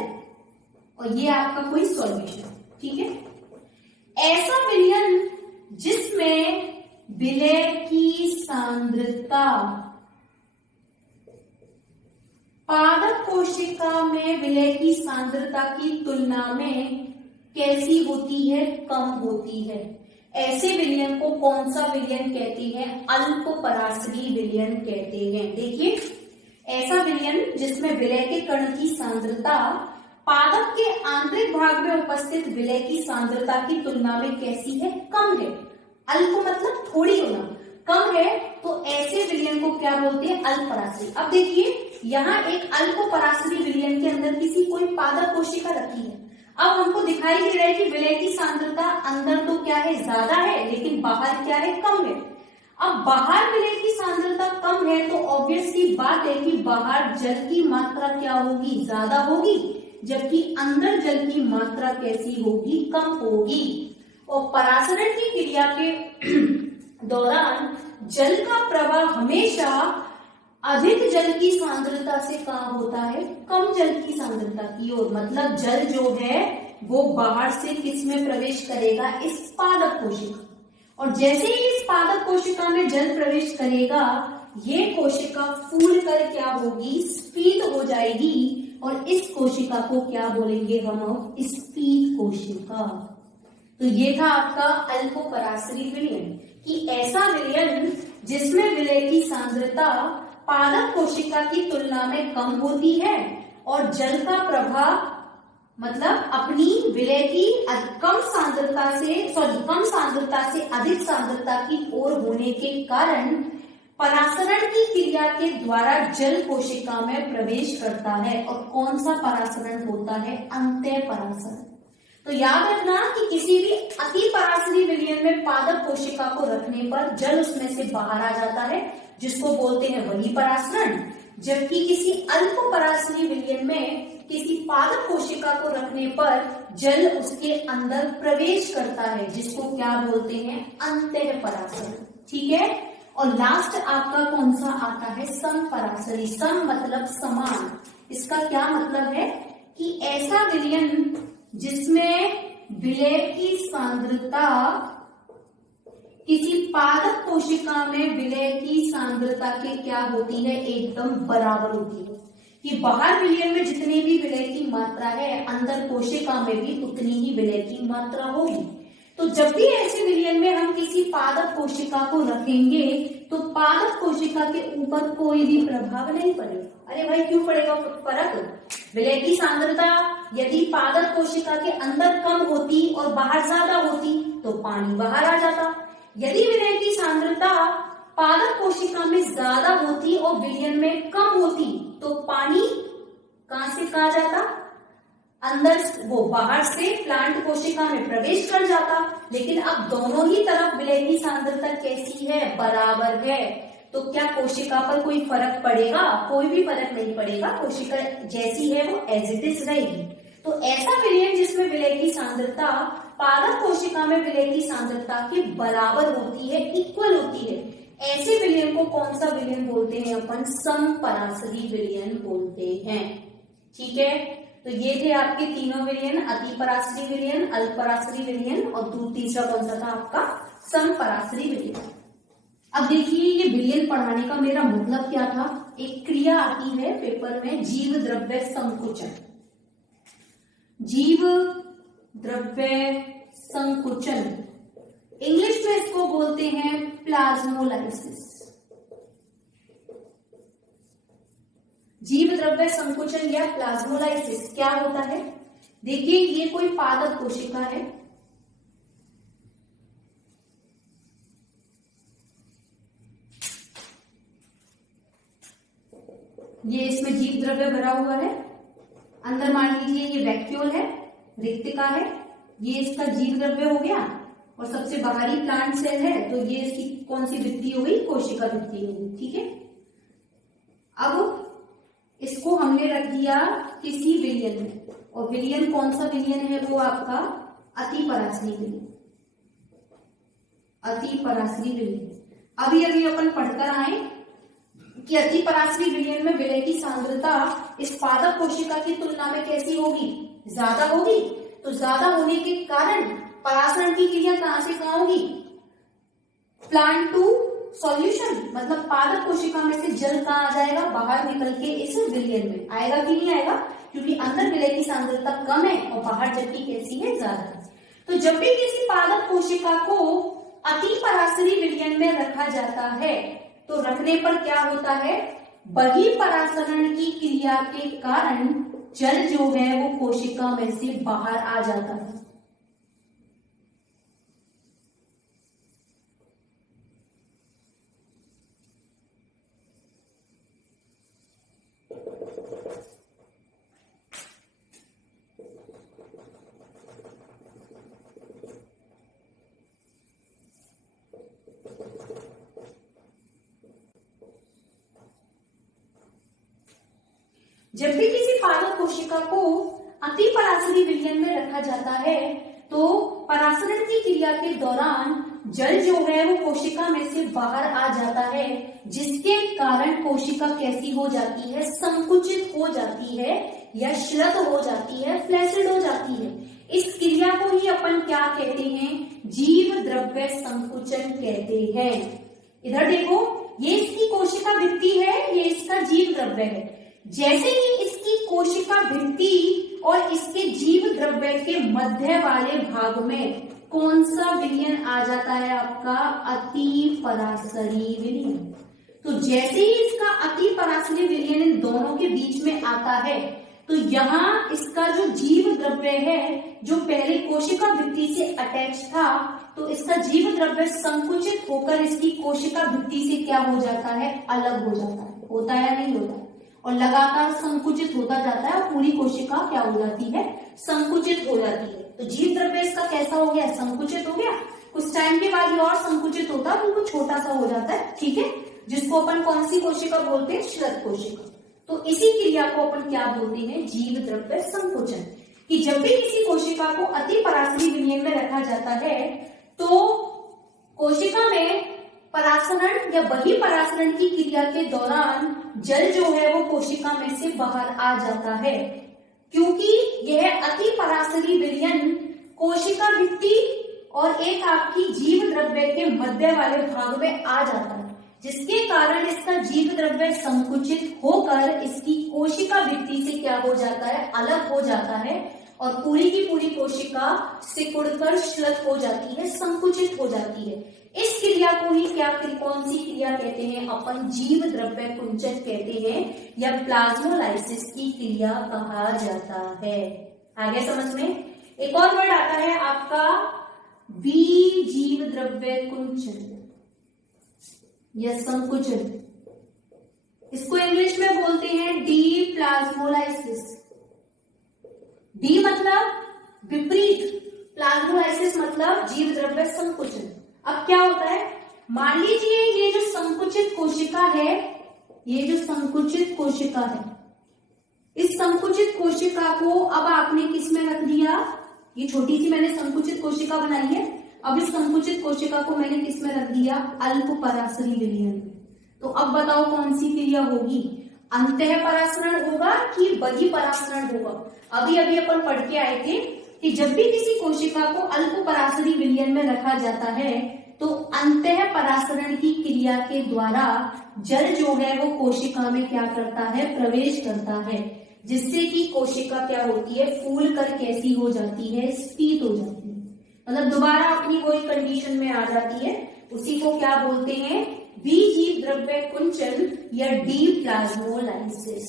और ये आपका कोई सॉल्यूशन। ठीक है, ऐसा विलयन जिसमें विलय की सांद्रता पादप कोशिका में विलय की सांद्रता की तुलना में कैसी होती है? कम होती है। ऐसे विलयन को कौन सा विलयन कहते हैं? अल्प परासरी विलयन कहते हैं। देखिए, ऐसा विलयन जिसमें विलय के कण की सांद्रता पादप के आंतरिक भाग में उपस्थित विलय की सांद्रता की तुलना में कैसी है? कम है। अल्प मतलब थोड़ी होना, कम है, तो ऐसे विलयन को क्या बोलते हैं? अल्प परासरी। अब देखिए, यहाँ एक अल्प परासरी विलयन के अंदर किसी कोई पादप कोशिका रखी है। अब हमको दिखाई दे रहा है कि विलय की सांद्रता अंदर तो क्या है? ज्यादा है, लेकिन बाहर क्या है? कम है। अब बाहर विलय की सांद्रता कम है तो ऑब्वियसली बात है कि बाहर जल की मात्रा क्या होगी? ज्यादा होगी, जबकि अंदर जल की मात्रा कैसी होगी? कम होगी। और परासरण की क्रिया के दौरान जल का प्रवाह हमेशा अधिक जल की सांद्रता से कहाँ होता है? कम जल की सांद्रता की ओर। मतलब जल जो है वो बाहर से किस में प्रवेश करेगा? इस पादप कोशिका। और जैसे ही इस पादप कोशिका में जल प्रवेश करेगा, ये कोशिका फूल कर क्या होगी? स्फीत हो जाएगी। और इस कोशिका को क्या बोलेंगे हम? स्फीत कोशिका। तो ये था आपका अल्प परासरी विलयन, कि ऐसा विलयन जिसमें विलय की सांद्रता पादप कोशिका की तुलना में कम होती है और जल का प्रवाह मतलब अपनी विलय की कम सांद्रता से अधिक सांद्रता की ओर होने के कारण परासरण की क्रिया के द्वारा जल कोशिका में प्रवेश करता है। और कौन सा परासरण होता है? अंतःपरासरण। तो याद रखना कि किसी भी अति परासरी विलयन में पादप कोशिका को रखने पर जल उसमें से बाहर आ जाता है, जिसको बोलते हैं वही परासरण। जबकि किसी अल्प परासरी विलयन में किसी पादप कोशिका को रखने पर जल उसके अंदर प्रवेश करता है, जिसको क्या बोलते हैं? अंतःपरासरण। ठीक है, और लास्ट आपका कौन सा आता है? समपरासरी। सम मतलब समान, इसका क्या मतलब है कि ऐसा विलयन जिसमें विलय की सांद्रता किसी पादप कोशिका में विलय की सांद्रता के क्या होती है, एकदम बराबर होती है। कि बाहर विलयन में जितनी भी विलय की मात्रा है, अंदर कोशिका में भी उतनी ही विलय की मात्रा होगी। तो जब भी ऐसे विलयन में हम किसी पादप कोशिका को रखेंगे तो पादप कोशिका के ऊपर कोई भी प्रभाव नहीं पड़ेगा। अरे भाई क्यों पड़ेगा फर्क? विलय की सांद्रता यदि पादप कोशिका के अंदर कम होती और बाहर ज्यादा होती तो पानी बाहर आ जाता। यदि विलय की सांद्रता पादप कोशिका में ज्यादा होती और विलयन में कम होती तो पानी कहां से कहा जाता, अंदर, वो बाहर से प्लांट कोशिका में प्रवेश कर जाता। लेकिन अब दोनों ही तरफ विलय की सांद्रता कैसी है, बराबर है। तो क्या कोशिका पर कोई फर्क पड़ेगा? कोई भी फर्क नहीं पड़ेगा, कोशिका जैसी है वो एज इट इज रहेगी। तो ऐसा विलयन जिसमें विलय की सांद्रता पादप कोशिका में विलय की सांद्रता के बराबर होती है, इक्वल होती है, ऐसे विलयन को कौन सा विलयन बोलते हैं अपन? समपराशरी विलयन बोलते हैं। ठीक है, तो ये थे आपके तीनों विलयन, अतिपराशरी विलयन, अल्पपराशरी विलयन और तीसरा कौन सा था आपका? समपराशरी विलयन। अब देखिए ये विलयन पढ़ाने का मेरा मतलब क्या था। एक क्रिया आती है पेपर में, जीव द्रव्य संकुचन। जीव द्रव्य संकुचन, इंग्लिश में इसको बोलते हैं प्लाज्मोलाइसिस। जीव द्रव्य संकुचन या प्लाज्मोलाइसिस क्या होता है? देखिए ये कोई पादप कोशिका है, ये इसमें जीव द्रव्य भरा हुआ है। अंदर मान लीजिए ये वैक्यूल है, रिक्तिका है, ये इसका जीव द्रव्य हो गया और सबसे बाहरी प्लांट सेल है तो ये इसकी कौन सी भित्ति हो गई? कोशिका भित्ति हो गई। ठीक है, अब इसको हमने रख दिया किसी विलयन में, और विलयन कौन सा विलयन है? वो आपका अतिपराशरी विलयन। अतिपराशरी विलयन। अभी अभी अपन पढ़कर आए कि अतिपराशरी विलयन में विलय की सांद्रता इस पादप कोशिका की तुलना में कैसी होगी? ज्यादा होगी। तो ज्यादा होने के कारण परासरण की क्रिया कहां से कहां होगी? प्लांट टू सॉल्यूशन, मतलब पादप कोशिका में से जल कहां आ जाएगा? बाहर निकल के इस विलयन में आएगा कि नहीं आएगा? क्योंकि अंदर विलय की सांद्रता कम है और बाहर जबकि कैसी है? ज्यादा है। तो जब भी किसी पादप कोशिका को अतिपराशरी विलयन में रखा जाता है तो रखने पर क्या होता है? बहिर्परासरण की क्रिया के कारण जल जो है वो कोशिका में से बाहर आ जाता है। जब भी किसी पादप कोशिका को अतिपराशरी विलयन में रखा जाता है तो परासरण की क्रिया के दौरान जल जो है वो कोशिका में से बाहर आ जाता है, जिसके कारण कोशिका कैसी हो जाती है? संकुचित हो जाती है या श्लथ हो जाती है, फ्लैसिड हो जाती है। इस क्रिया को ही अपन क्या कहते हैं? जीव द्रव्य संकुचन कहते हैं। इधर देखो, ये इसकी कोशिका भित्ति है, ये इसका जीव द्रव्य है। जैसे ही इसकी कोशिका भित्ति और इसके जीव द्रव्य के मध्य वाले भाग में कौन सा विलयन आ जाता है? आपका अतिपराशरी विलयन। तो जैसे ही इसका अतिपराशरी विलयन इन दोनों के बीच में आता है तो यहाँ इसका जो जीव द्रव्य है, जो पहले कोशिका भित्ति से अटैच था, तो इसका जीव द्रव्य संकुचित होकर इसकी कोशिका भित्ति से क्या हो जाता है? अलग हो जाता है। होता है या नहीं होता? और लगातार संकुचित होता जाता है और पूरी कोशिका क्या हो जाती है? संकुचित हो जाती है। तो जीव द्रव्य इसका कैसा हो गया? संकुचित हो गया। कुछ टाइम के बाद ये और संकुचित होता है, बिल्कुल छोटा सा हो जाता है। ठीक है, जिसको अपन कौन सी कोशिका बोलते हैं? श्लथ कोशिका। तो इसी क्रिया को अपन क्या बोलते हैं? जीव द्रव्य संकुचन। कि जब भी किसी कोशिका को अतिपराशरी विलयन में रखा जाता है तो कोशिका में परासरण या बहिर्परासरण की क्रिया के दौरान जल जो है वो कोशिका में से बाहर आ जाता है, क्योंकि यह अति परासरी विलयन कोशिका भित्ति और एक आपकी जीव द्रव्य के मध्य वाले भाग में आ जाता है, जिसके कारण इसका जीव द्रव्य संकुचित होकर इसकी कोशिका भित्ति से क्या हो जाता है, अलग हो जाता है और पूरी की पूरी कोशिका सिकुड़कर श्लथ हो जाती है, संकुचित हो जाती है। इस क्रिया को ही क्या, कौन सी क्रिया कहते हैं, अपन जीव द्रव्य कुंचन कहते हैं या प्लाज्मोलाइसिस की क्रिया कहा जाता है। आगे समझ में एक और वर्ड आता है आपका जीव द्रव्य कुंचन या संकुचन। इसको इंग्लिश में बोलते हैं डीप्लाज्मोलाइसिस। डी मतलब विपरीत, प्लाज्मोलाइसिस मतलब जीव द्रव्य संकुचन। अब क्या होता है, मान लीजिए ये जो संकुचित कोशिका है, ये जो संकुचित कोशिका है, इस संकुचित कोशिका को अब आपने किस में रख दिया, ये छोटी सी मैंने संकुचित कोशिका बनाई है, अब इस संकुचित कोशिका को मैंने किस में रख दिया, अल्प परासरी विलयन में। तो अब बताओ कौन सी क्रिया होगी, अंतः परासरण होगा कि बहिर्परासरण होगा। अभी अभी अपन पढ़ के आए थे कि जब भी किसी कोशिका को अल्प परासरी विलयन में रखा जाता है तो अंतः परासरण की क्रिया के द्वारा जल जो है वो कोशिका में क्या करता है, प्रवेश करता है, जिससे कि कोशिका क्या होती है, फूल कर कैसी हो जाती है, स्फीत हो जाती है, मतलब दोबारा अपनी वही कंडीशन में आ जाती है। उसी को क्या बोलते हैं, जीव द्रव्य कुंचन या डीप्लाज्मोलाइसिस,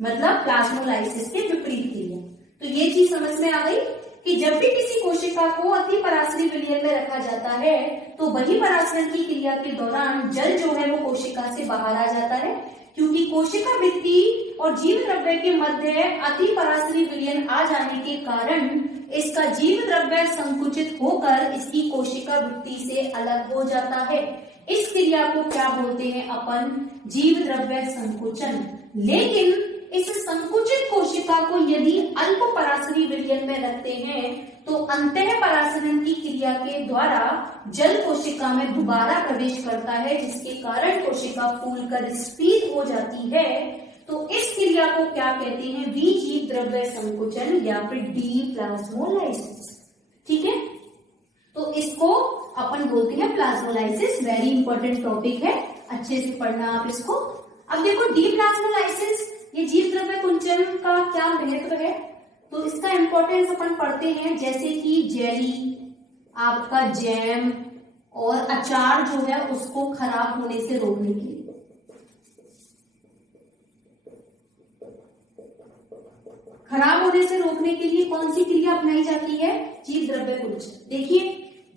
मतलब प्लाज्मोलाइसिस के विपरीत क्रिया। तो ये चीज समझ में आ गई कि जब भी किसी कोशिका को अति परासरी विलयन में रखा जाता है तो बहिर्परासरण की क्रिया के दौरान जल जो है वो कोशिका से बाहर आ जाता है, क्योंकि कोशिका भित्ति और जीव द्रव्य के मध्य अति परासरी विलयन आ जाने के कारण इसका जीव द्रव्य संकुचित होकर इसकी कोशिका भित्ति से अलग हो जाता है। इस क्रिया को क्या बोलते हैं अपन, जीव द्रव्य संकुचन। लेकिन इस संकुचित कोशिका को यदि अल्प परासरी विलयन में रखते हैं तो अंतः परासरण की क्रिया के द्वारा जल कोशिका में दोबारा प्रवेश करता है, जिसके कारण कोशिका फूलकर स्फीत हो जाती है। तो इस क्रिया को क्या कहते हैं, जीव द्रव्य संकुचन या फिर डीप्लाज्मोलाइसिस। ठीक है, तो इसको अपन बोलते हैं प्लाज्मोलाइसिस। वेरी इंपॉर्टेंट टॉपिक है, अच्छे से पढ़ना आप इसको। अब देखो डीप्लाज्मोलाइसिस, ये जीव द्रव्य कुंचन का क्या महत्व है, तो इसका इंपॉर्टेंस अपन पढ़ते हैं। जैसे कि जेली, आपका जैम और अचार जो है उसको खराब होने से रोकने के लिए, खराब होने से रोकने के लिए कौन सी क्रिया अपनाई जाती है, जीव द्रव्य कुंचन। देखिए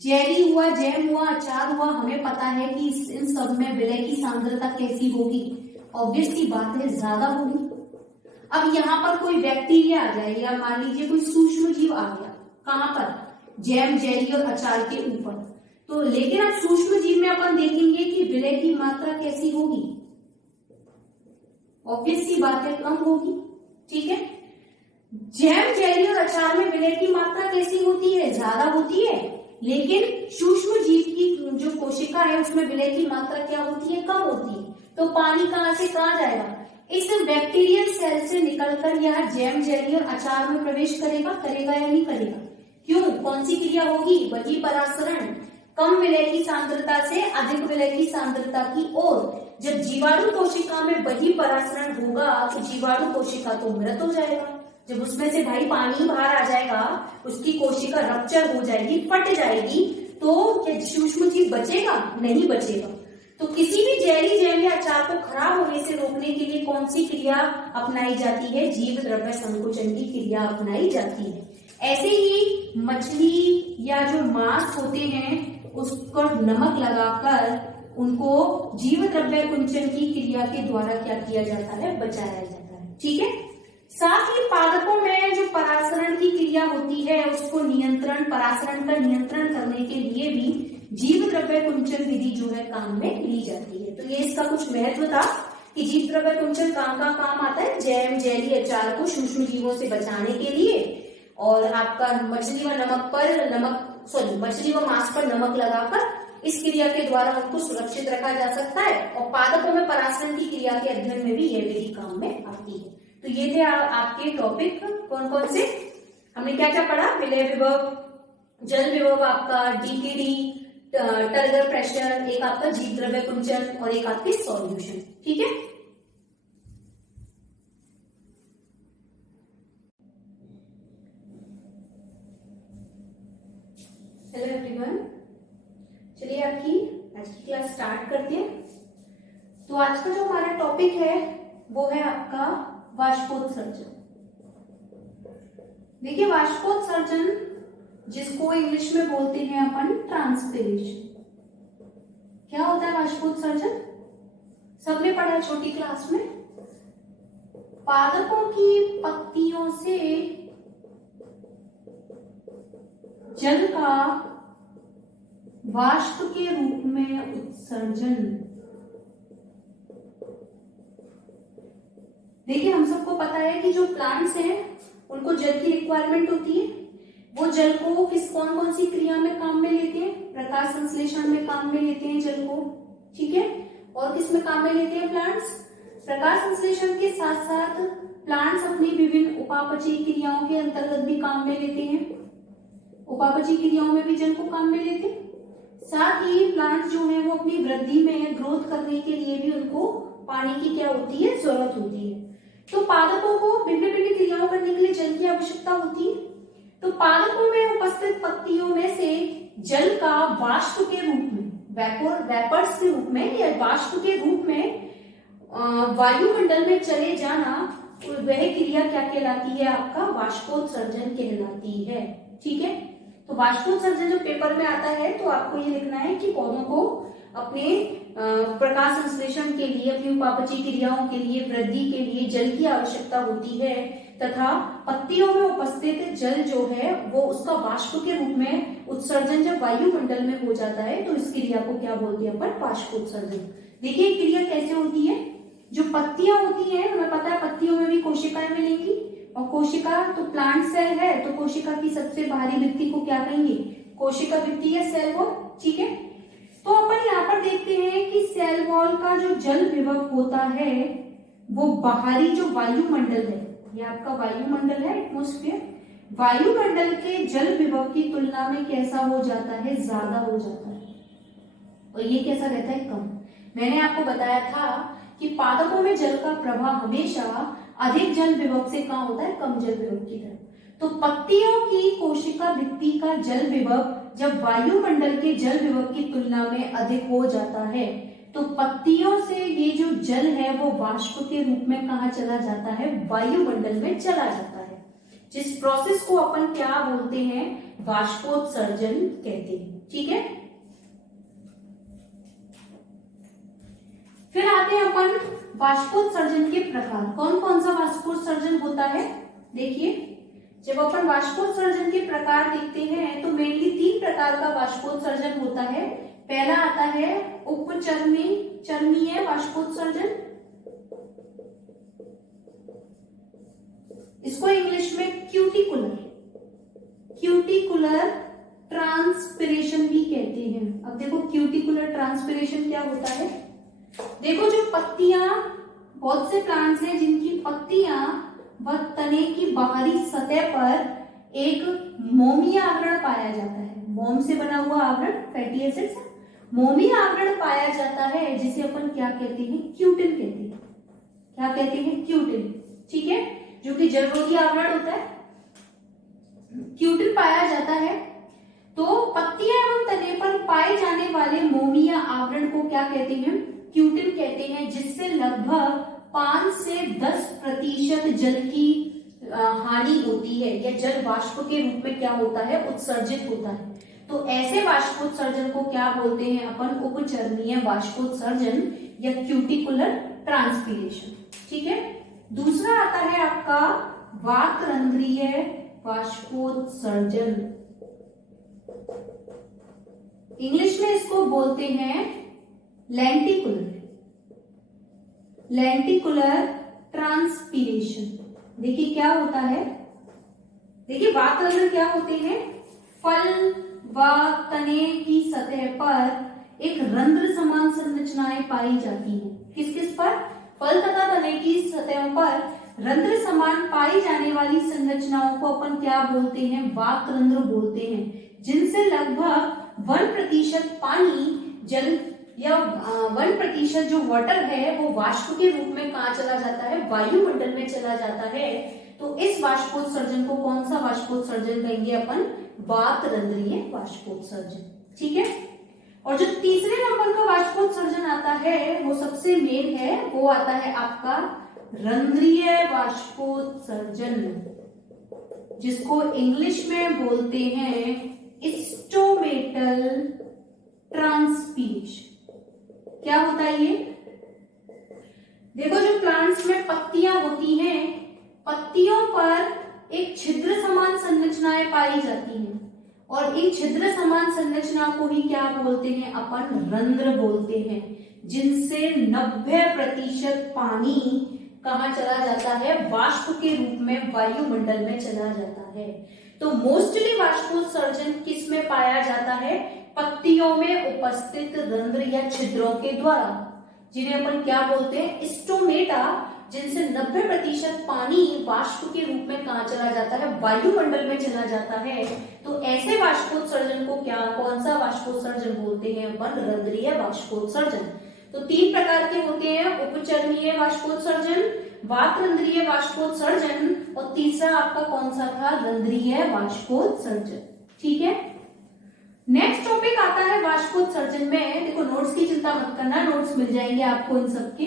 जेली हुआ, जैम हुआ, अचार हुआ, हमें पता है कि इन सब में विलय की सांद्रता कैसी होगी, ऑब्वियस सी बात है ज्यादा होगी। अब यहाँ पर कोई बैक्टीरिया आ जाए या मान लीजिए कोई सूक्ष्म जीव आ गया, कहां पर, जैम, जेली और अचार के ऊपर, तो लेकिन अब सूक्ष्म जीव में अपन देखेंगे कि विलय की मात्रा कैसी होगी, ऑब्वियस सी बात है कम होगी। ठीक है, जैम, जेली और अचार में विलय की मात्रा कैसी होती है, ज्यादा होती है, लेकिन सूक्ष्म जीव की जो कोशिका है उसमें विलय की मात्रा क्या होती है, कम होती है। तो पानी कहां से कहां जाएगा, इस बैक्टीरियल सेल से निकलकर यह जैम, जेली और अचार में प्रवेश करेगा, करेगा या नहीं करेगा, क्यों, कौन सी क्रिया होगी, बहिर्परासरण, कम विलय की सांद्रता से अधिक विलय की सांद्रता की ओर। जब जीवाणु कोशिका में बहिर्परासरण होगा तो जीवाणु कोशिका तो मृत हो जाएगा, जब उसमें से भाई पानी बाहर आ जाएगा, उसकी कोशिका रप्चर हो जाएगी, फट जाएगी, तो क्या सूक्ष्म जीव बचेगा, नहीं बचेगा। तो किसी भी जेली, जैम या अचार को खराब होने से रोकने के लिए कौन सी क्रिया अपनाई जाती है, जीव द्रव्य संकुचन की क्रिया अपनाई जाती है। ऐसे ही मछली या जो मांस होते हैं उसको नमक लगाकर उनको जीव द्रव्य कुंचन की क्रिया के द्वारा क्या किया जाता है, बचाया जाता है। ठीक है, साथ ही पादपों में जो परासरण की क्रिया होती है उसको नियंत्रण, परासरण का नियंत्रण करने के लिए भी जीव द्रव्य कुंचन विधि जो है काम में ली जाती है। तो ये इसका कुछ महत्व था कि जीव द्रव्य कुंचन काम आता है, जैम, जेली, अचार को सूक्ष्म जीवों से बचाने के लिए, और आपका मछली व मांस पर नमक लगाकर इस क्रिया के द्वारा उनको सुरक्षित रखा जा सकता है और पादपों में परागण की क्रिया के अध्ययन में भी यह विधि काम में आती है। तो ये थे आपके टॉपिक कौन कौन से। हमने क्या क्या पढ़ा, विलय विभव, जल विभव आपका डीटीडी, टर्गर प्रेशर, एक आपका जीव द्रव्य कुंचन और एक आपकी सॉल्यूशन। ठीक है, हेलो एवरीवन, चलिए आपकी आज की क्लास स्टार्ट करते हैं। तो आज का जो हमारा टॉपिक है वो है आपका वाष्पोत्सर्जन। देखिए वाष्पोत्सर्जन जिसको इंग्लिश में बोलते हैं अपन ट्रांसपिरेशन। क्या होता है वाष्पोत्सर्जन? सबने पढ़ा है छोटी क्लास में। पादपों की पत्तियों से जल का वाष्प के रूप में उत्सर्जन। देखिए हम सबको पता है कि जो प्लांट्स हैं उनको जल की रिक्वायरमेंट होती है। वो जल को कौन कौन सी क्रिया में काम में लेते हैं? प्रकाश संश्लेषण में काम में लेते हैं जल को। ठीक है, और किस में काम में लेते हैं प्लांट्स? प्रकाश संश्लेषण के साथ साथ प्लांट्स अपनी विभिन्न उपापचयी क्रियाओं के अंतर्गत भी काम में लेते हैं। उपापचयी क्रियाओं में भी जल को काम में लेते हैं। साथ ही प्लांट्स जो है वो अपनी वृद्धि में ग्रोथ करने के लिए भी उनको पानी की क्या होती है? जरूरत होती है। तो पादपों को भिन्न भिन्न क्रियाओं करने के लिए जल की आवश्यकता होती है। तो पादपों में उपस्थित पत्तियों में से जल का वाष्प के रूप में, वेपर्स के रूप में या वाष्प के रूप में वायुमंडल में चले जाना, वह क्रिया क्या कहलाती है? आपका वाष्पोत्सर्जन कहलाती है। ठीक है, तो वाष्पोत्सर्जन जो पेपर में आता है तो आपको ये लिखना है कि पौधों को अपने प्रकाश संश्लेषण के लिए, अपनी उपापचयी क्रियाओं के लिए, वृद्धि के लिए जल की आवश्यकता होती है तथा पत्तियों में उपस्थित जल जो है वो उसका वाष्प के रूप में उत्सर्जन जब वायुमंडल में हो जाता है तो इस क्रिया को क्या बोलते हैं अपन? वाष्पोत्सर्जन। देखिए क्रिया कैसे होती है। जो पत्तियां होती हैं, हमें पता है पत्तियों में भी कोशिकाएं मिलेंगी और कोशिका तो प्लांट सेल है, तो कोशिका की सबसे बाहरी भित्ति को क्या कहेंगे? कोशिका भित्ति या सेल वॉल। ठीक है, तो अपन यहाँ पर देखते हैं कि सेल वॉल का जो जल विभव होता है वो बाहरी जो वायुमंडल है, ये आपका वायुमंडल है, एटमॉस्फेयर, वायुमंडल के जल विभव की तुलना में कैसा हो जाता है? ज्यादा हो जाता है। और ये कैसा रहता है? कम। मैंने आपको बताया था कि पादपों में जल का प्रवाह हमेशा अधिक जल विभव से कहाँ होता है? कम जल विभव की तरफ। तो पत्तियों की कोशिका भित्ति का जल विभव जब वायुमंडल के जल विभव की तुलना में अधिक हो जाता है तो पत्तियों से ये जो जल है वो वाष्प के रूप में कहाँ चला जाता है? वायुमंडल में चला जाता है, जिस प्रोसेस को अपन क्या बोलते हैं? वाष्पोत्सर्जन कहते हैं। ठीक है, फिर आते हैं अपन वाष्पोत्सर्जन के प्रकार। कौन कौन सा वाष्पोत्सर्जन होता है? देखिए जब अपन वाष्पोत्सर्जन के प्रकार देखते हैं तो मेनली 3 प्रकार का वाष्पोत्सर्जन होता है। पहला आता है उपचर्मीय वाष्पोत्सर्जन, इसको इंग्लिश में क्यूटिकुलर ट्रांसपिरेशन भी कहते हैं। अब देखो क्यूटिकुलर ट्रांसपिरेशन क्या होता है। देखो जो पत्तियां, बहुत से प्लांट्स हैं जिनकी पत्तियां व तने की बाहरी सतह पर एक मोमी आवरण पाया जाता है। मोम से बना हुआ आवरण, फैटी एसिड्स, मोमी आवरण पाया जाता है जिसे अपन क्या कहते हैं? क्यूटिन कहते हैं। क्या कहते हैं? क्यूटिन। ठीक है, जो कि जलरोधी आवरण होता है, क्यूटिन पाया जाता है। तो पत्तियां एवं तने पर पाए जाने वाले मोमी आवरण को क्या कहते हैं? क्यूटिन कहते हैं, जिससे लगभग 5 से 10% जल की हानि होती है या जल वाष्प के रूप में क्या होता है? उत्सर्जित होता है। तो ऐसे वाष्पोत्सर्जन को क्या बोलते हैं अपन? उपचर्मीय वाष्पोत्सर्जन या क्यूटिकुलर ट्रांसपिरेशन। ठीक है, दूसरा आता है आपका वातरंध्रीय वाष्पोत्सर्जन। इंग्लिश में इसको बोलते हैं लेंटिकुलर ट्रांसपिरेशन। देखिए क्या होता है। देखिए वातरंध्र क्या होते हैं? फल व तने की सतह पर एक रंध्र समान संरचनाएं पाई जाती हैं। किस किस पर? फल तथा तने की सतह पर रंध्र समान पाई जाने वाली संरचनाओं को अपन क्या बोलते हैं? वात रंध्र बोलते हैं, जिनसे लगभग 1% पानी जल या 1% जो वाटर है वो वाष्प के रूप में कहाँ चला जाता है? वायुमंडल में चला जाता है। तो इस वाष्पोत्सर्जन को कौन सा वाष्पोत्सर्जन कहेंगे अपन? वात रंध्रीय वाष्पोत्सर्जन। ठीक है। और जो तीसरे नंबर का वाष्पोत्सर्जन आता है वो सबसे मेन है, वो आता है आपका रंध्रीय वाष्पोत्सर्जन, जिसको इंग्लिश में बोलते हैं स्टोमेटल ट्रांसपीरेशन। क्या होता है ये? देखो, जो प्लांट्स में पत्तियां होती हैं, पत्तियों पर एक छिद्र समान संरचनाएं पाई जाती हैं, और एक छिद्र समान संरचना को ही क्या बोलते हैं? अपन रंध्र बोलते हैं, जिनसे 90% पानी कहाँ चला जाता है? वाष्प के रूप में वायुमंडल में चला जाता है। तो मोस्टली वाष्पोत्सर्जन किस में पाया जाता है? पत्तियों में उपस्थित रंध्र या छिद्रों के द्वारा, जिन्हें अपन क्या बोलते हैं? स्टोमेटा, जिनसे 90% पानी वाष्प के रूप में कहाँ चला जाता है? वायुमंडल में चला जाता है। तो ऐसे वाष्पोत्सर्जन को क्या, कौन सा वाष्पोत्सर्जन बोलते हैं अपन? रंध्रीय वाष्पोत्सर्जन। तो 3 प्रकार के होते हैं, उपचरणीय वाष्पोत्सर्जन, वात रंध्रीय वाष्पोत्सर्जन, और तीसरा आपका कौन सा था? रंध्रीय वाष्पोत्सर्जन। ठीक है। नेक्स्ट टॉपिक आता है वाष्पोत्सर्जन में। देखो, नोट्स की चिंता मत करना, नोट्स मिल जाएंगे आपको इन सबके।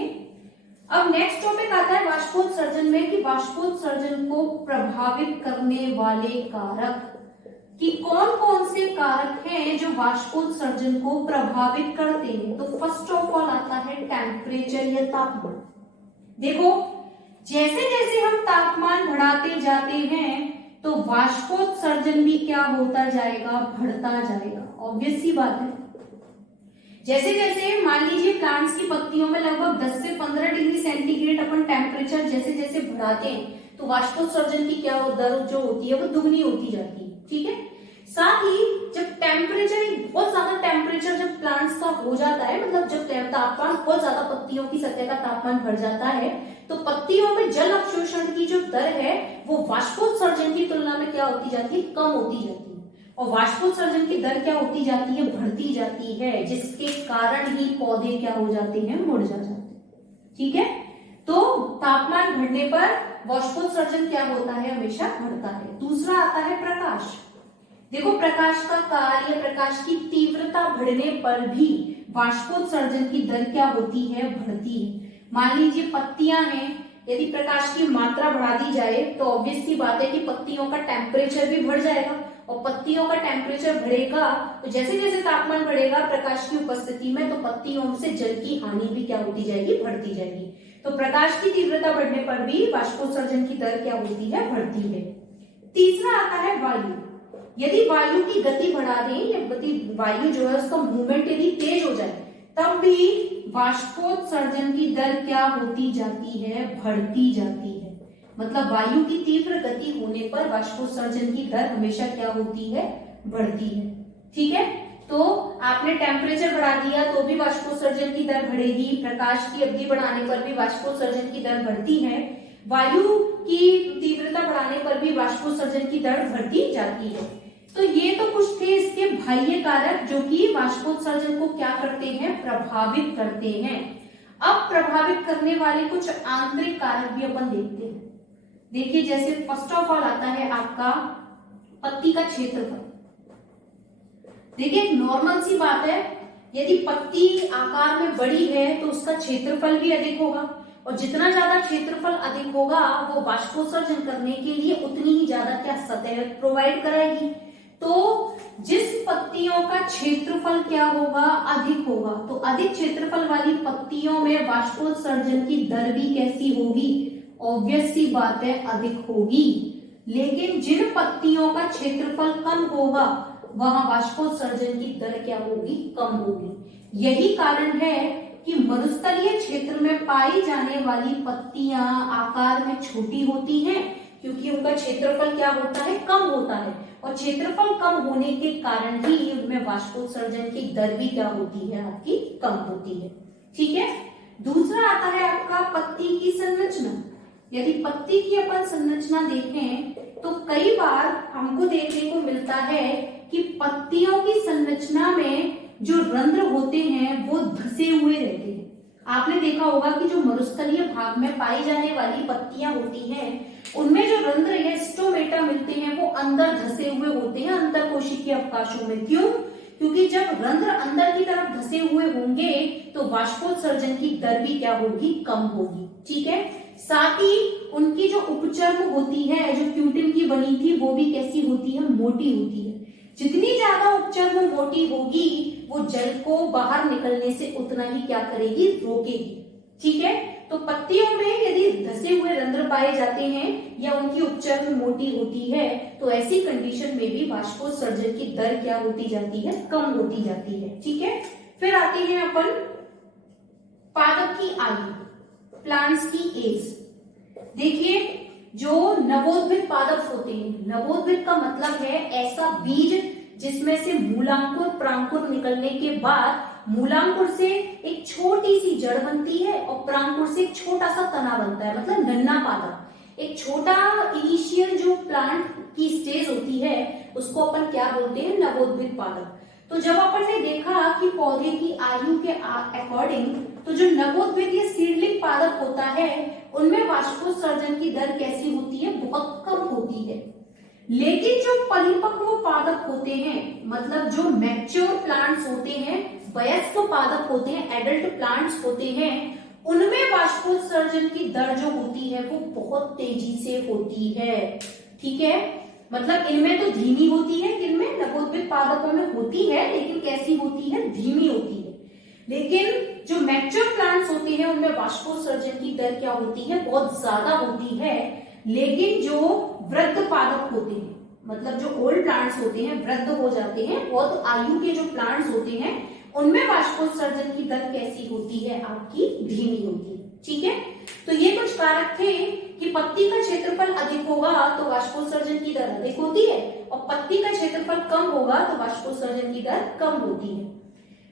अब नेक्स्ट टॉपिक आता है वाष्पोत्सर्जन में कि वाष्पोत्सर्जन को प्रभावित करने वाले कारक, कि कौन कौन से कारक हैं जो वाष्पोत्सर्जन को प्रभावित करते हैं। तो फर्स्ट ऑफ ऑल आता है टेम्परेचर या तापमान। देखो, जैसे जैसे हम तापमान बढ़ाते जाते हैं तो वाष्पोत्सर्जन भी क्या होता जाएगा? बढ़ता जाएगा। ऑब्वियस सी बात है। जैसे जैसे मान लीजिए प्लांट्स की पत्तियों में लगभग 10 से 15 डिग्री सेंटीग्रेड अपन टेम्परेचर जैसे जैसे बढ़ाते हैं तो वाष्पोत्सर्जन की क्या दर जो होती है वो दुगनी होती जाती है। ठीक है। साथ ही जब टेम्परेचर, बहुत ज्यादा टेम्परेचर जब प्लांट्स का हो जाता है, मतलब जब तापमान बहुत ज्यादा, पत्तियों की सतह का तापमान बढ़ जाता है, तो पत्तियों में जल अवशोषण की जो दर है वो वाष्पोत्सर्जन की तुलना में क्या होती जाती है? कम होती जाती है। और वाष्पोत्सर्जन की दर क्या होती जाती है? बढ़ती जाती है, जिसके कारण ही पौधे क्या हो जाते हैं? मुरझा जाते हैं। ठीक है। तो तापमान बढ़ने पर वाष्पोत्सर्जन क्या होता है? हमेशा बढ़ता है। दूसरा आता है प्रकाश। देखो, प्रकाश का काल या प्रकाश की तीव्रता बढ़ने पर भी वाष्पोत्सर्जन की दर क्या होती है? बढ़ती है। मान लीजिए पत्तियां हैं, यदि प्रकाश की मात्रा बढ़ा दी जाए तो ऑब्वियस सी बात है कि पत्तियों का टेम्परेचर भी बढ़ जाएगा, और पत्तियों का टेम्परेचर बढ़ेगा तो जैसे जैसे तापमान बढ़ेगा प्रकाश की उपस्थिति में, तो पत्तियों से जल की हानि भी क्या होती जाएगी? बढ़ती जाएगी। तो प्रकाश की तीव्रता बढ़ने पर भी वाष्पोत्सर्जन की दर क्या होती है? बढ़ती है। तीसरा आता है वायु। यदि वायु की गति बढ़ा दें, या वायु जो है उसका मूवमेंट यदि तेज हो जाए, तब भी वाष्पोत्सर्जन की दर क्या होती जाती है? बढ़ती जाती है। मतलब वायु की तीव्र गति होने पर वाष्पोत्सर्जन की दर हमेशा क्या होती है? बढ़ती है। ठीक है। तो आपने टेम्परेचर बढ़ा दिया तो भी वाष्पोत्सर्जन की दर बढ़ेगी, प्रकाश की अवधि बढ़ाने पर भी वाष्पोत्सर्जन की दर बढ़ती है, वायु की तीव्रता बढ़ाने पर भी वाष्पोत्सर्जन की दर बढ़ती जाती है। तो ये तो कुछ थे इसके बाह्य कारक जो कि वाष्पोत्सर्जन को क्या करते हैं? प्रभावित करते हैं। अब प्रभावित करने वाले कुछ आंतरिक कारक भी अपन देखते हैं। देखिए, जैसे फर्स्ट ऑफ ऑल आता है आपका पत्ती का क्षेत्रफल। देखिए, नॉर्मल सी बात है, यदि पत्ती आकार में बड़ी है तो उसका क्षेत्रफल भी अधिक होगा, और जितना ज्यादा क्षेत्रफल अधिक होगा वो वाष्पोत्सर्जन करने के लिए उतनी ही ज्यादा क्या सतह प्रोवाइड कराएगी। तो जिस पत्तियों का क्षेत्रफल क्या होगा? अधिक होगा, तो अधिक क्षेत्रफल वाली पत्तियों में वाष्पोत्सर्जन की दर भी कैसी होगी? ऑब्वियस सी बात है, अधिक होगी। लेकिन जिन पत्तियों का क्षेत्रफल कम होगा वहां वाष्पोत्सर्जन की दर क्या होगी? कम होगी। यही कारण है कि मरुस्थलीय क्षेत्र में पाई जाने वाली पत्तियां आकार में छोटी होती हैं, क्योंकि उनका क्षेत्रफल क्या होता है, कम होता है, और क्षेत्रफल कम होने के कारण ही उनमें वाष्पोत्सर्जन की दर भी क्या होती है, आपकी कम होती है। ठीक है। दूसरा आता है आपका पत्ती की संरचना। यदि पत्ती की अपन संरचना देखें तो कई बार हमको देखने को मिलता है कि पत्तियों की संरचना में जो रंध्र होते हैं वो धसे हुए रहते हैं। आपने देखा होगा कि जो मरुस्थलीय भाग में पाई जाने वाली पत्तियां होती हैं उनमें जो रंध्र या स्टोमेटा मिलते हैं वो अंदर धसे हुए होते हैं, अंतर कोशिकीय अवकाशों में। क्यों? क्योंकि जब रंध्र अंदर की तरफ धसे हुए होंगे तो वाष्पोत्सर्जन की दर भी क्या होगी, कम होगी। ठीक है। साथ ही उनकी जो उपचर्म होती है, जो क्यूटिन की बनी थी, वो भी कैसी होती है, मोटी होती है। जितनी ज्यादा उपचर्म मोटी होगी वो जल को बाहर निकलने से उतना ही क्या करेगी, रोकेगी। ठीक है। तो पत्तियों में यदि धसे हुए रंध्र पाए जाते हैं या उनकी उपचर्म मोटी होती है तो ऐसी कंडीशन में भी वाष्पोत्सर्जन की दर क्या होती जाती है, कम होती जाती है। ठीक है। फिर आते हैं अपन पादप की आयु, प्लांट्स की एज। देखिए जो नवोद्भिद पादप होते हैं, नवोद्भिद का मतलब है ऐसा बीज जिसमें से मूलांकुर प्रांकुर निकलने के बाद मूलांकुर से एक छोटी सी जड़ बनती है और प्रांकुर से एक छोटा सा तना बनता है, मतलब नन्हा पादप। एक छोटा इनिशियल जो प्लांट की स्टेज होती है उसको अपन क्या बोलते हैं, नवोद्भिद पादप। तो जब अपन ने देखा कि पौधे की आयु के अकॉर्डिंग तो जो नवोद्भिद या सीडलिंग पादप होता है उनमें वाष्पोत्सर्जन की दर कैसी होती है, बहुत कम होती है। लेकिन जो परिपक्व पादप होते हैं, मतलब जो मैच्योर प्लांट्स होते हैं, वयस्क पादप होते हैं, एडल्ट प्लांट्स होते हैं, उनमें वाष्पोत्सर्जन की दर जो होती है वो बहुत तेजी से होती है। ठीक है। मतलब इनमें तो धीमी होती है, इनमें नवोद्भिद पादपों में होती है, लेकिन कैसी होती है, धीमी होती है। लेकिन जो मैच्योर प्लांट्स होते हैं उनमें वाष्पोत्सर्जन की दर क्या होती है, बहुत ज्यादा होती है। लेकिन जो वृद्ध पादप होते हैं, मतलब जो ओल्ड प्लांट्स होते हैं, वृद्ध हो जाते हैं, बहुत आयु के जो प्लांट्स होते हैं उनमें वाष्पोत्सर्जन की दर कैसी होती है, आपकी धीमी होती है। ठीक है। तो ये कुछ कारक थे कि पत्ती का क्षेत्रफल अधिक होगा तो वाष्पोत्सर्जन की दर अधिक होती है और पत्ती का क्षेत्रफल कम होगा तो वाष्पोत्सर्जन की दर कम होती है।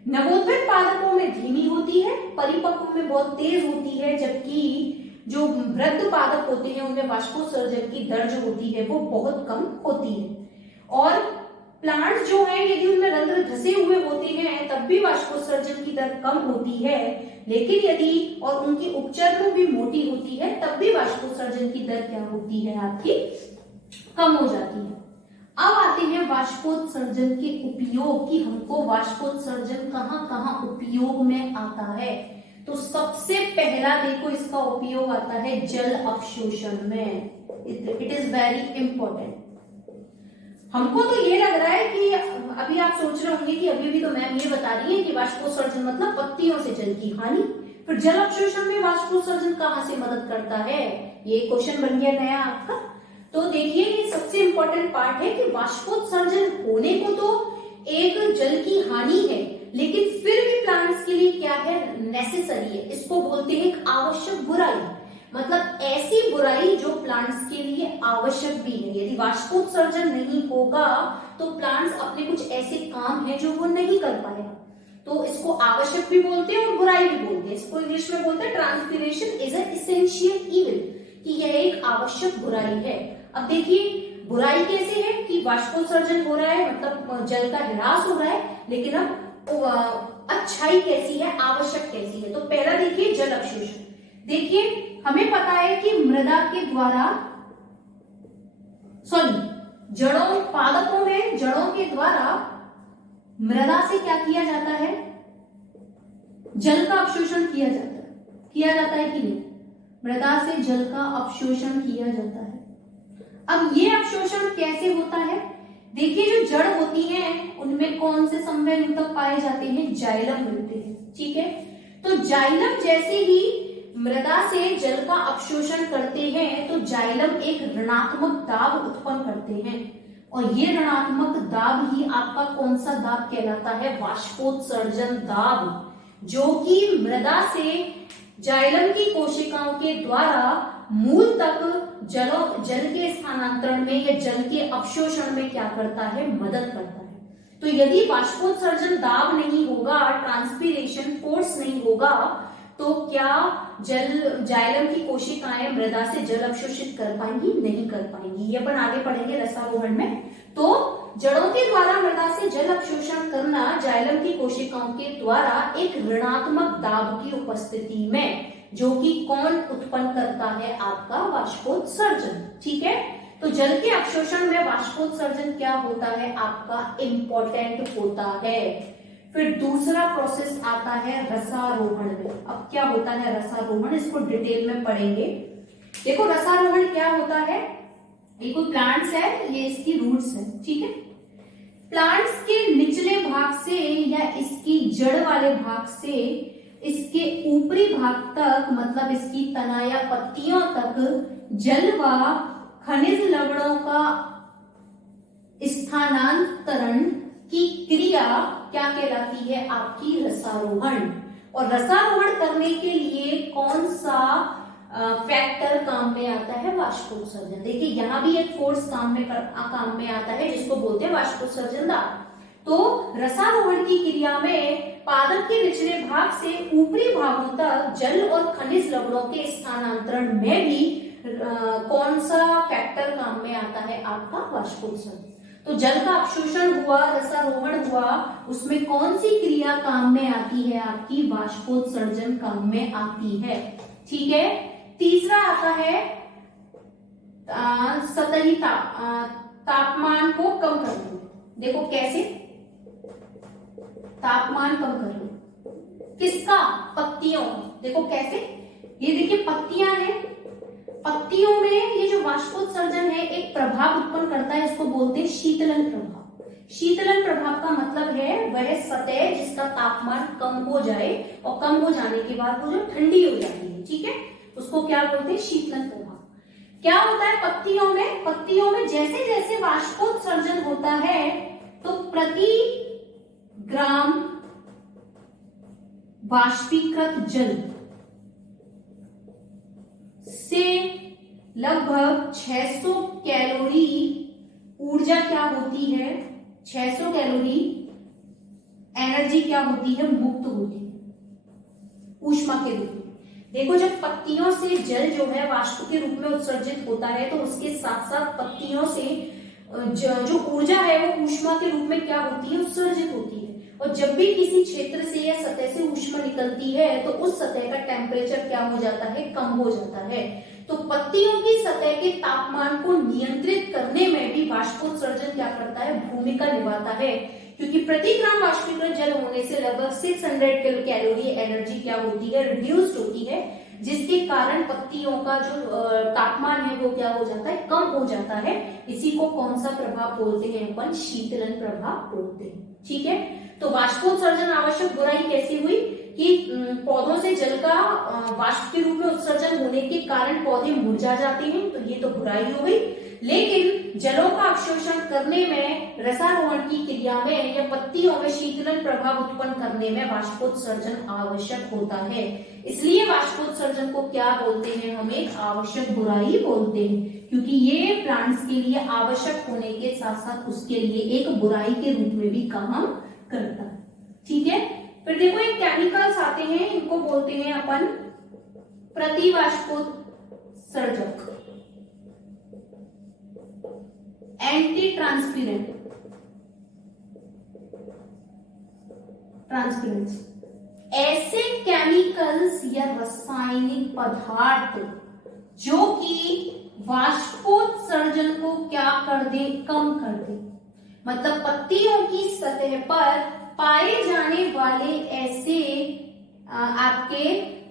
नवोद्भिद पादपों में धीमी होती है, परिपक्व में बहुत तेज होती है, जबकि जो वृद्ध पादप होते हैं उनमें वाष्पोत्सर्जन की दर जो होती है वो बहुत कम होती है। और प्लांट जो है यदि उनमें रंध्र धसे हुए होते हैं तब भी वाष्पोत्सर्जन की दर कम होती है, लेकिन यदि और उनकी उपचर्म भी मोटी होती है तब भी वाष्पोत्सर्जन की दर क्या होती है, आपकी कम हो जाती है। अब आते हैं वाष्पोत्सर्जन के उपयोग की, हमको वाष्पोत्सर्जन कहां कहां उपयोग में आता है। तो सबसे पहला देखो इसका उपयोग आता है जल अवशोषण में। It is very important. हमको तो ये लग रहा है कि अभी आप सोच रहे होंगे कि अभी भी तो मैम ये बता रही है कि वाष्पोत्सर्जन मतलब पत्तियों से जल की हानि, फिर जल अवशोषण में वाष्पोत्सर्जन कहां से मदद करता है, ये क्वेश्चन बन गया नया आपका। तो देखिए ये सबसे इंपॉर्टेंट पार्ट है कि वाष्पोत्सर्जन होने को तो एक जल की हानि है, लेकिन फिर भी प्लांट्स के लिए क्या है, नेसेसरी है। इसको बोलते हैं एक आवश्यक बुराई, मतलब ऐसी बुराई जो प्लांट्स के लिए आवश्यक भी है। यदि वाष्पोत्सर्जन नहीं होगा तो प्लांट्स अपने कुछ ऐसे काम है जो वो नहीं कर पाएगा, तो इसको आवश्यक भी बोलते हैं और बुराई भी बोलते हैं। इसको इंग्लिश में बोलते हैं transpiration is an essential evil, कि यह एक आवश्यक बुराई है। अब देखिए बुराई कैसे है कि वाष्पोत्सर्जन हो रहा है, मतलब जल का ह्रास हो रहा है, लेकिन अब अच्छाई कैसी है, आवश्यक कैसी है। तो पहला देखिए जल अवशोषण। देखिए हमें पता है कि मृदा के द्वारा जड़ों, पादपों में जड़ों के द्वारा मृदा से क्या किया जाता है, जल का अवशोषण किया जाता है कि नहीं, मृदा से जल का अवशोषण किया जाता है। अब ये अवशोषण कैसे होता है, देखिए जो जड़ होती हैं उनमें कौन से संवहन ऊतक पाए जाते हैं, जाइलम मिलते हैं। ठीक है। तो जाइलम जैसे ही मृदा से जल का अवशोषण करते हैं तो जाइलम एक ऋणात्मक दाब उत्पन्न करते हैं, और ये ऋणात्मक दाब ही आपका कौन सा दाब कहलाता है, वाष्पोत्सर्जन दाब, जो कि मृदा से जाइलम की कोशिकाओं के द्वारा मूल तक जल के स्थानांतरण में या जल के अवशोषण में क्या करता है, मदद करता है। तो यदि वाष्पोत्सर्जन दाब नहीं होगा, ट्रांसपीरेशन फोर्स नहीं होगा, तो क्या जाइलम की कोशिकाएं मृदा से जल अवशोषित कर पाएंगी, नहीं कर पाएंगी। ये अपन आगे पढ़ेंगे रसारोहण में। तो जड़ों के द्वारा मृदा से जल अवशोषण करना जाइलम की कोशिकाओं के द्वारा एक ऋणात्मक दाब की उपस्थिति में, जो कि कौन उत्पन्न करता है, आपका वाष्पोत्सर्जन। ठीक है, तो जल के अवशोषण में वाष्पोत्सर्जन क्या होता है, आपका इंपॉर्टेंट होता है। फिर दूसरा प्रोसेस आता है रसारोहण में। अब क्या होता है रसारोहण, इसको डिटेल में पढ़ेंगे। देखो रसारोहण क्या होता है, ये कोई प्लांट्स है, ये इसकी रूट्स है। ठीक है, प्लांट्स के निचले भाग से या इसकी जड़ वाले भाग से इसके ऊपरी भाग तक, मतलब इसकी तना या पत्तियों तक जल व खनिज लवणों का स्थानांतरण की क्रिया क्या कहलाती है, आपकी रसारोहण। और रसारोहण करने के लिए कौन सा फैक्टर काम में आता है, वाष्पोत्सर्जन। देखिए यहाँ भी एक फोर्स काम में आता है, जिसको बोलते हैं वाष्पोत्सर्जन दाब। तो रसारोहण की क्रिया में पादप के निचले भाग से ऊपरी भागों तक जल और खनिज लवणों के स्थानांतरण में भी कौन सा फैक्टर काम में आता है, आपका वाष्पोत्सर्जन। तो जल का अवशोषण हुआ, रसारोहण हुआ, उसमें कौन सी क्रिया काम में आती है, आपकी वाष्पोत्सर्जन काम में आती है। ठीक है, तीसरा आता है सतही तापमान को कम करना। देखो कैसे तापमान कम करना, किसका, पत्तियों। देखो कैसे, ये देखिए पत्तियां हैं, पत्तियों में ये जो वाष्पोत्सर्जन है एक प्रभाव उत्पन्न करता है, इसको बोलते हैं शीतलन प्रभाव। शीतलन प्रभाव का मतलब है वह सतह जिसका तापमान कम हो जाए, और कम हो जाने के बाद वो जो ठंडी हो जाती है, ठीक है, उसको क्या बोलते हैं, शीतलन प्रभाव। क्या होता है पत्तियों में जैसे जैसे वाष्पोत्सर्जन होता है, तो प्रति ग्राम वाष्पीकृत जल से लगभग 600 कैलोरी ऊर्जा क्या होती है, 600 कैलोरी एनर्जी क्या होती है, मुक्त होती है ऊष्मा के रूप में। देखो जब पत्तियों से जल जो है वाष्प के रूप में उत्सर्जित होता है, तो उसके साथ साथ पत्तियों से जो ऊर्जा है वो ऊष्मा के रूप में क्या होती है, उत्सर्जित होती है। और जब भी किसी क्षेत्र से या सतह से ऊष्मा निकलती है, तो उस सतह का टेम्परेचर क्या हो जाता है, कम हो जाता है। तो पत्तियों की सतह के तापमान को नियंत्रित करने में भी वाष्पोत्सर्जन क्या करता है, भूमिका निभाता है, क्योंकि प्रति ग्राम वाष्पीकृत जल होने से लगभग 600 कैलोरी एनर्जी क्या होती है, रिड्यूस्ड होती है, जिसके कारण पत्तियों का जो तापमान है वो क्या हो जाता है, कम हो जाता है। इसी को कौन सा प्रभाव बोलते हैं अपन, शीतलन प्रभाव बोलते हैं। ठीक है, तो वाष्पोत्सर्जन आवश्यक बुराई कैसी हुई कि पौधों से जल का वाष्प के रूप में उत्सर्जन होने के कारण पौधे मुरझा जाते हैं, तो ये तो बुराई हो गई। लेकिन जलों का अवशोषण करने में, रसारोहण की क्रिया में या पत्तियों में शीतलन प्रभाव उत्पन्न करने में वाष्पोत्सर्जन आवश्यक होता है। इसलिए वाष्पोत्सर्जन को क्या बोलते हैं, हम एक आवश्यक बुराई बोलते हैं, क्योंकि ये प्लांट्स के लिए आवश्यक होने के साथ साथ उसके लिए एक बुराई के रूप में भी काम करता है। ठीक है, फिर देखो एक केमिकल्स आते हैं, इनको बोलते हैं अपन प्रतिवाष्पोत्सर्जक, एंटी ट्रांसपेरेंस। ऐसे केमिकल्स या रासायनिक पदार्थ जो कि वाष्पोत्सर्जन को क्या कर दे, कम कर दे। मतलब पत्तियों की सतह पर पाए जाने वाले ऐसे आपके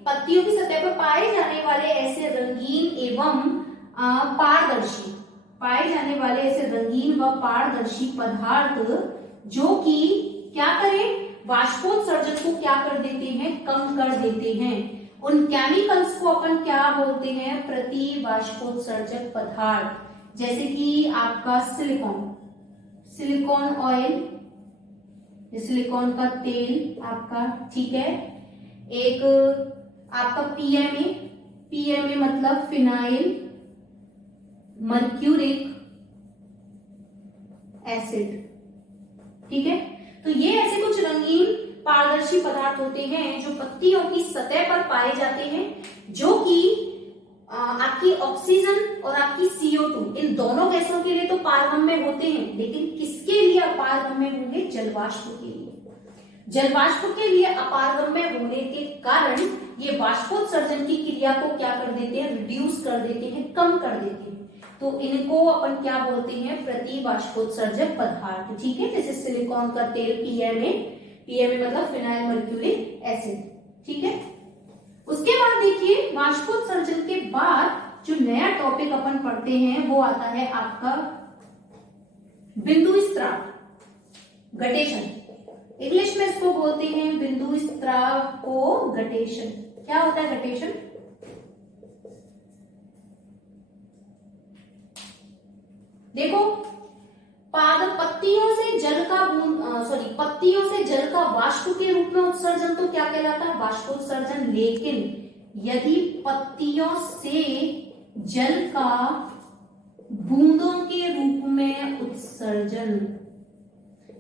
पत्तियों की सतह पर पाए जाने वाले ऐसे रंगीन एवं पारदर्शी, पाए जाने वाले ऐसे रंगीन व पारदर्शी पदार्थ जो कि क्या करें, वाष्पोत्सर्जन को क्या कर देते हैं, कम कर देते हैं। उन केमिकल्स को अपन क्या बोलते हैं, प्रतिवाष्पोत्सर्जक पदार्थ। जैसे कि आपका सिलिकॉन ऑयल, सिलिकॉन का तेल आपका, ठीक है, एक आपका पीएमए, पीएमए मतलब फिनाइल मर्क्यूरिक एसिड। ठीक है, तो ये ऐसे कुछ रंगीन पारदर्शी पदार्थ होते हैं जो पत्तियों की सतह पर पाए जाते हैं, जो कि आपकी ऑक्सीजन और आपकी CO2 इन दोनों गैसों के लिए तो पारगम्य होते हैं, लेकिन किसके लिए अपारगम्य होंगे? जलवाष्प के लिए। जलवाष्प के लिए अपारगम्य होने के कारण ये वाष्पोत्सर्जन की क्रिया को क्या कर देते हैं? रिड्यूस कर देते हैं, कम कर देते हैं। तो इनको अपन क्या बोलते हैं? प्रतिवाष्पोत्सर्जक पदार्थ। ठीक है, जैसे सिलिकॉन का तेल पीएमए, पीएमए मतलब फिनाइल मर्क्यूरिक एसिड। ठीक है, उसके बाद देखिए वाष्पोत्सर्जन के बाद जो नया टॉपिक अपन पढ़ते हैं वो आता है आपका बिंदु स्त्राव, गटेशन। इंग्लिश में इसको बोलते हैं बिंदु स्त्राव को गटेशन। क्या होता है गटेशन? देखो, पत्तियों से जल का पत्तियों से जल का वाष्प के रूप में उत्सर्जन तो क्या कहलाता है? वाष्पोत्सर्जन। लेकिन यदि पत्तियों से जल का बूंदों के रूप में उत्सर्जन,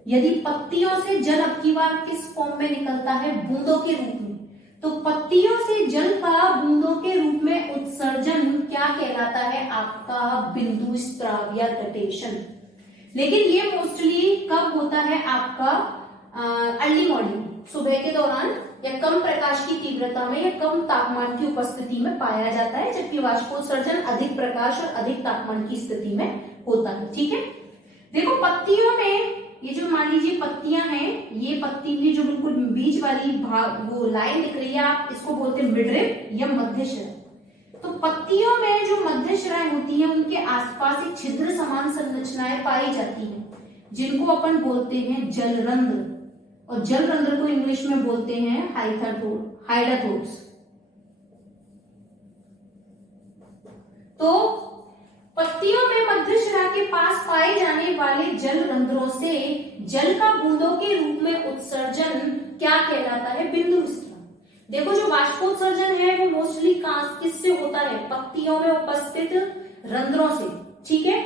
यदि पत्तियों से जल अब की बार किस फॉर्म में निकलता है? बूंदों के रूप में, तो पत्तियों से जल का बूंदों के रूप में उत्सर्जन क्या कहलाता है? आपका बिंदु स्त्राव या गटेशन। लेकिन ये मोस्टली कब होता है? आपका अर्ली मॉर्निंग, सुबह के दौरान, या कम प्रकाश की तीव्रता में या कम तापमान की उपस्थिति में पाया जाता है, जबकि वाष्पोत्सर्जन अधिक प्रकाश और अधिक तापमान की स्थिति में होता है। ठीक है, देखो पत्तियों में ये जो मान लीजिए पत्तियां हैं, ये पत्ती की जो बिल्कुल बीच वाली भाग वो लाइन दिख रही है, आप इसको बोलते हैं मिडरिप या मध्य शिरा। तो पत्तियों में जो मध्य शिराएं होती हैं उनके आसपास एक छिद्र समान संरचनाएं पाई जाती हैं, जिनको अपन बोलते हैं जलरंध्र, और जलरंध्र को इंग्लिश में बोलते हैं हाइडाथोड्स। तो पत्तियों में मध्य शिरा के पास पाए जाने वाले जल रंध्रों से जल का बूंदों के रूप में उत्सर्जन क्या कहलाता है? बिंदु स्त्राव। देखो, जो वाष्पोत्सर्जन है वो मोस्टली किससे होता है? पत्तियों में उपस्थित रंध्रों से। ठीक है,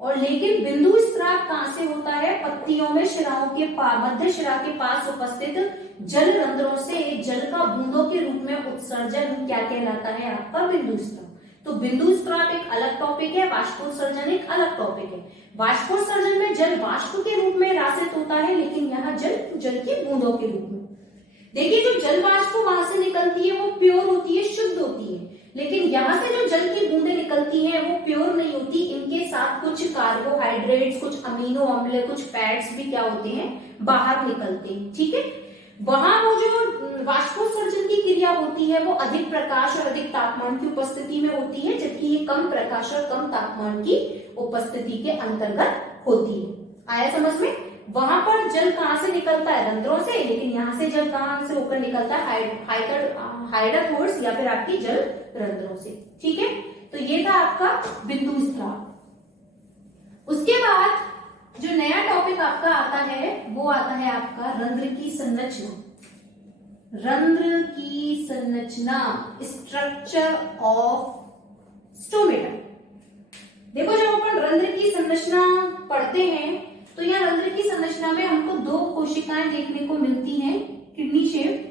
और लेकिन बिंदु स्त्राव कहां से होता है? पत्तियों में शिराओं के मध्य शिरा के पास उपस्थित जल रंध्रों से जल का बूंदों के रूप में उत्सर्जन क्या कहलाता है? आपका बिंदु स्त्राव। तो बिंदु स्त्राव एक अलग टॉपिक है, वाष्पोत्सर्जन एक अलग टॉपिक है। वाष्पोत्सर्जन में जल वाष्प के रूप में रासित होता है, लेकिन यहाँ जल की बूंदों के रूप में। देखिए, जो जल वाष्प वहां से निकलती है वो प्योर होती है, शुद्ध होती है, लेकिन यहाँ से जो जल की बूंदें निकलती हैं वो प्योर नहीं होती। इनके साथ कुछ कार्बोहाइड्रेट्स, कुछ अमीनो अम्ल, कुछ फैट्स भी क्या होते हैं? बाहर निकलते हैं। ठीक है, वहां वो जो वाष्पोत्सर्जन की क्रिया होती है वो अधिक प्रकाश और अधिक तापमान की उपस्थिति में होती है, जबकि ये कम प्रकाश और कम तापमान की उपस्थिति के अंतर्गत होती है। आया समझ में? वहां पर जल कहां से निकलता है? रंध्रों से, लेकिन यहाँ से जल कहां से होकर निकलता है? हाइडाथोड्स या फिर आपकी जल रंध्रों से। ठीक है, तो ये था आपका बिंदु स्त्राव। उसके बाद जो नया टॉपिक आपका आता है वो आता है आपका रंध्र की संरचना। रंध्र की संरचना, स्ट्रक्चर ऑफ स्टोमेटा। देखो, जब अपन रंध्र की संरचना पढ़ते हैं तो यहाँ रंध्र की संरचना में हमको दो कोशिकाएं देखने को मिलती हैं, किडनी शेप।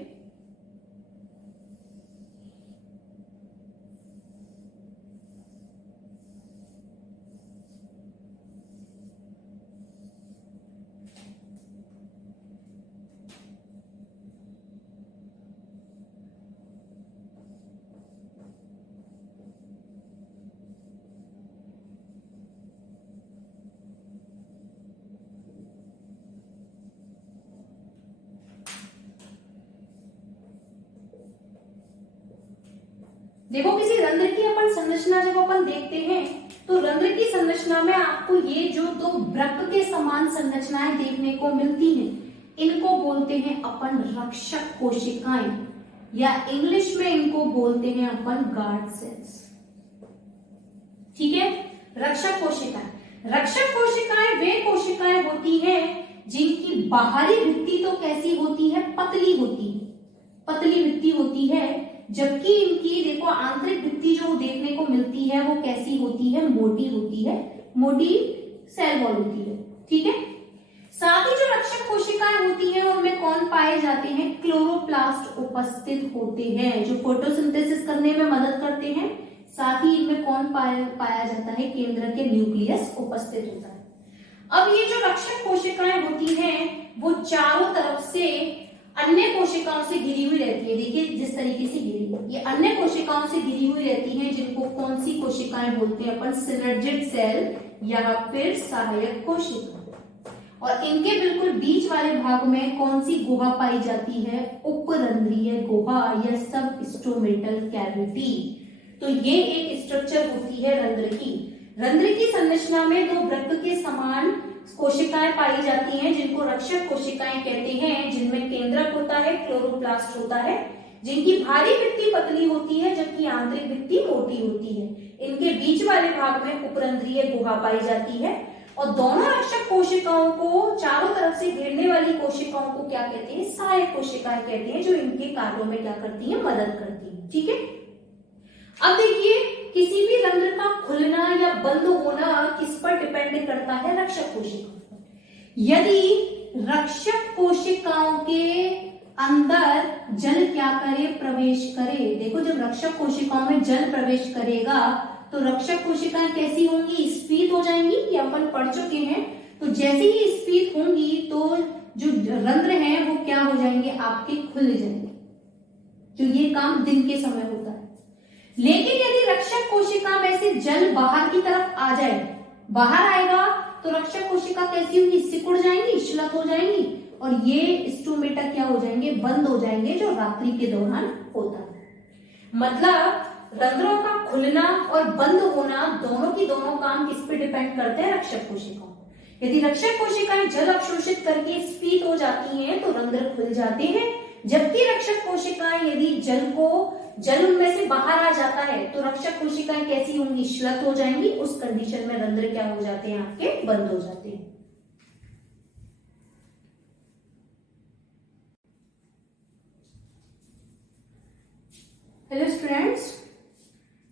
देखो, किसी रंध्र की अपन संरचना जब अपन देखते हैं तो रंध्र की संरचना में आपको ये जो दो वृक्क के समान संरचनाएं देखने को मिलती हैं, इनको बोलते हैं अपन रक्षक कोशिकाएं, या इंग्लिश में इनको बोलते हैं अपन गार्ड सेल्स। ठीक है, रक्षक कोशिकाएं। रक्षक कोशिकाएं वे कोशिकाएं होती हैं जिनकी बाहरी भित्ति तो कैसी होती है? पतली होती है, पतली भित्ति होती है, जबकि इनकी देखो आंतरिक भित्ति जो देखने को मिलती है वो कैसी होती है, मोटी होती है, मोटी सेल वॉल होती है। ठीक है, साथ ही जो रक्षक कोशिकाएं होती हैं उनमें कौन पाए जाते हैं, क्लोरोप्लास्ट उपस्थित होते हैं जो फोटोसिंथेसिस करने में मदद करते हैं। साथ ही इनमें कौन पाया जाता है, केंद्र के न्यूक्लियस उपस्थित होता है। अब ये जो रक्षक कोशिकाएं होती हैं वो चारों तरफ से अन्य कोशिकाओं से घिरी हुई रहती है। देखिए जिस तरीके से घिरी है, ये अन्य कोशिकाओं से घिरी हुई रहती हैं जिनको कौन सी कोशिकाएं बोलते हैं अपन, सिनर्जिड सेल या फिर सहायक कोशिका। और इनके बिल्कुल बीच वाले भाग में कौन सी गुहा पाई जाती है, उपरंध्रीय गुहा या सब स्टोमेटल कैविटी। तो ये एक स्ट्रक्चर होती है रंध्र की। रंध्र की संरचना में दो वृक्क के समान कोशिकाएं पाई जाती हैं जिनको रक्षक कोशिकाएं कहते हैं, जिनमें केंद्रक होता है, क्लोरोप्लास्ट होता है, जिनकी बाहरी भित्ति पतली होती है जबकि आंतरिक भित्ति मोटी होती है। इनके बीच वाले भाग में उपरंध्रीय गुहा पाई जाती है। और दोनों रक्षक कोशिकाओं को चारों तरफ से घेरने वाली कोशिकाओं को क्या कहते हैं, सहायक कोशिकाएं कहते हैं, जो इनके कार्यों में क्या करती है, मदद करती है। ठीक है, अब देखिए किसी भी रंध्र का खुलना या बंद होना किस पर डिपेंड करता है, रक्षक कोशिकाओं पर। यदि रक्षक कोशिकाओं के अंदर जल क्या करे, प्रवेश करे। देखो जब रक्षक कोशिकाओं में जल प्रवेश करेगा तो रक्षक कोशिकाएं कैसी होंगी, स्फीत हो जाएंगी, ये अपन पढ़ चुके हैं। तो जैसे ही स्फीत होंगी तो जो रंध्र हैं वो क्या हो जाएंगे, आपके खुल जाएंगे। जो ये काम दिन के समय होता है। लेकिन यदि रक्षक कोशिका में से जल बाहर की तरफ आ जाए, बाहर आएगा तो रक्षक कोशिका कैसी होंगी, सिकुड़ जाएंगी, श्लथ हो जाएंगी और ये स्टोमेटा क्या हो जाएंगे, बंद हो जाएंगे, जो रात्रि के दौरान होता है। मतलब रंध्रों का खुलना और बंद होना दोनों की दोनों काम किस पे डिपेंड करते हैं, रक्षक कोशिकाओं। यदि रक्षक कोशिकाएं जल अवशोषित करके स्फीत हो जाती हैं तो रंध्र खुल जाते हैं, जबकि रक्षक कोशिकाएं यदि जल उनमें से बाहर आ जाता है तो रक्षक कोशिकाएं कैसी होंगी, श्लथ हो जाएंगी। उस कंडीशन में रंध्र क्या हो जाते हैं, आपके बंद हो जाते हैं। हेलो स्टूडेंट्स,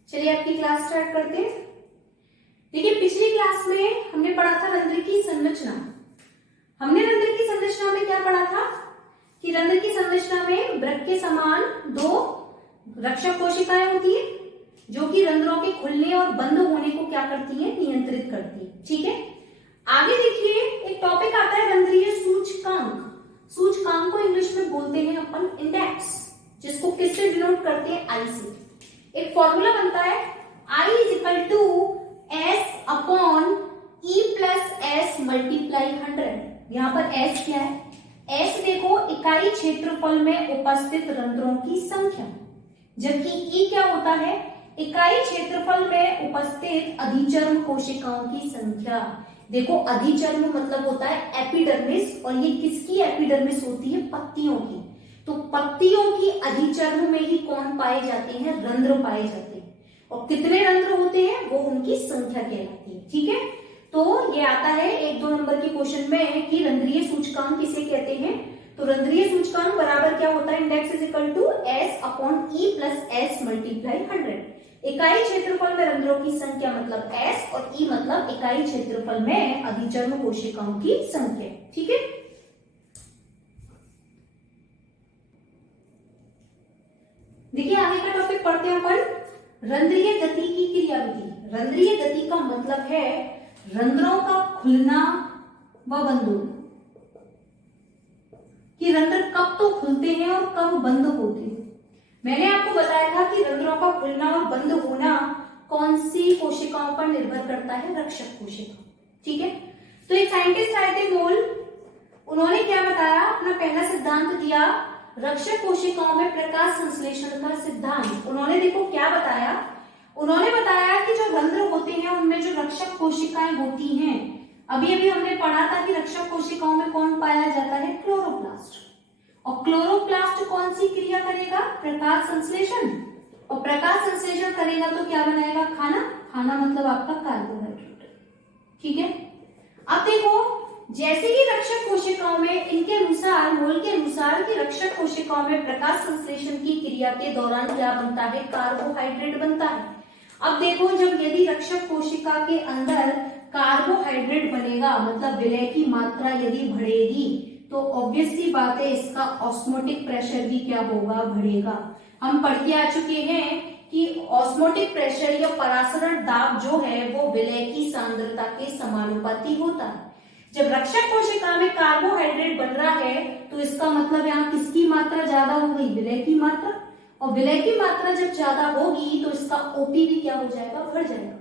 चलिए आपकी क्लास स्टार्ट करते हैं। देखिए पिछली क्लास में हमने पढ़ा था रंध्र की संरचना। हमने रंध्र की संरचना में क्या पढ़ा था कि रंध्र की संरचना में वृक्क के समान दो रक्षक कोशिकाएं होती है जो कि रंध्रों के खुलने और बंद होने को क्या करती हैं, नियंत्रित करती है। ठीक है, आगे देखिए एक टॉपिक आता है रंध्रीय सूचकांक। सूचकांक को इंग्लिश में बोलते हैं अपन इंडेक्स, जिसको किससे डिनोट करते हैं, आई से। एक फॉर्मूला बनता है I = S upon E + S multiply 100। यहाँ पर S क्या है, S देखो इकाई क्षेत्रफल में उपस्थित रंध्रों की संख्या, जबकि E क्या होता है, इकाई क्षेत्रफल में उपस्थित अधिचर्म कोशिकाओं की संख्या। देखो अधिचर्म मतलब होता है एपिडर्मिस, और ये किसकी एपिडर्मिस होती है, पत्तियों की। तो पत्तियों की अधिचर्म में ही कौन पाए जाते हैं, रंध्र पाए जाते हैं। और कितने रंध्र होते हैं वो उनकी संख्या कहलाती है। ठीक है, तो ये आता है 1-2 नंबर के क्वेश्चन में कि रंध्रीय सूचकांक किसे कहते हैं। तो रंध्रीय सूचकांक बराबर क्या होता है, index = S upon E + S multiply 100। इकाई क्षेत्रफल में रंध्रों की संख्या मतलब S और E मतलब इकाई क्षेत्रफल में अधिचर्म कोशिकाओं की संख्या। ठीक है, देखिए आगे का टॉपिक पढ़ते हैं अपन, रंध्रीय गति की क्रियाविधि। रंध्रीय गति का मतलब है रंध्रों का खुलना व बंद होना, कि रंध्र कब तो खुलते हैं और कब बंद होते हैं। मैंने आपको बताया था कि रंध्रों का खुलना और बंद होना कौन सी कोशिकाओं पर निर्भर करता है, रक्षक कोशिका। ठीक है, तो एक साइंटिस्ट आए थे मोल, उन्होंने क्या बताया, अपना पहला सिद्धांत दिया रक्षक कोशिकाओं में प्रकाश संश्लेषण का सिद्धांत। उन्होंने देखो क्या बताया, उन्होंने बताया कि जो रंध्र होते हैं उनमें जो रक्षक कोशिकाएं होती हैं, अभी अभी हमने पढ़ा था कि रक्षक कोशिकाओं में कौन पाया जाता है, क्लोरोप्लास्ट। और क्लोरोप्लास्ट कौन सी क्रिया करेगा, प्रकाश संश्लेषण। और प्रकाश संश्लेषण करेगा तो क्या बनाएगा, खाना। खाना मतलब आपका कार्बोहाइड्रेट। ठीक है, अब देखो जैसे ही रक्षक कोशिकाओं में इनके अनुसार, मोल के अनुसार कि रक्षक कोशिकाओं में प्रकाश संश्लेषण की क्रिया के दौरान क्या बनता है, कार्बोहाइड्रेट बनता है। अब देखो, जब यदि रक्षक कोशिका के अंदर कार्बोहाइड्रेट बनेगा, मतलब विलय की मात्रा यदि बढ़ेगी, तो ऑब्वियस सी बात है इसका ऑस्मोटिक प्रेशर भी क्या होगा, बढ़ेगा। हम पढ़ के आ चुके हैं कि ऑस्मोटिक प्रेशर या परासरण दाब जो है वो विलय की सांद्रता के समानुपाती होता है। जब रक्षक कोशिका में कार्बोहाइड्रेट बन रहा है तो इसका मतलब यहाँ किसकी मात्रा ज्यादा हो गई, विलय की मात्रा। और विलय की मात्रा जब ज्यादा होगी तो इसका ओपी भी क्या हो जाएगा, बढ़ जाएगा।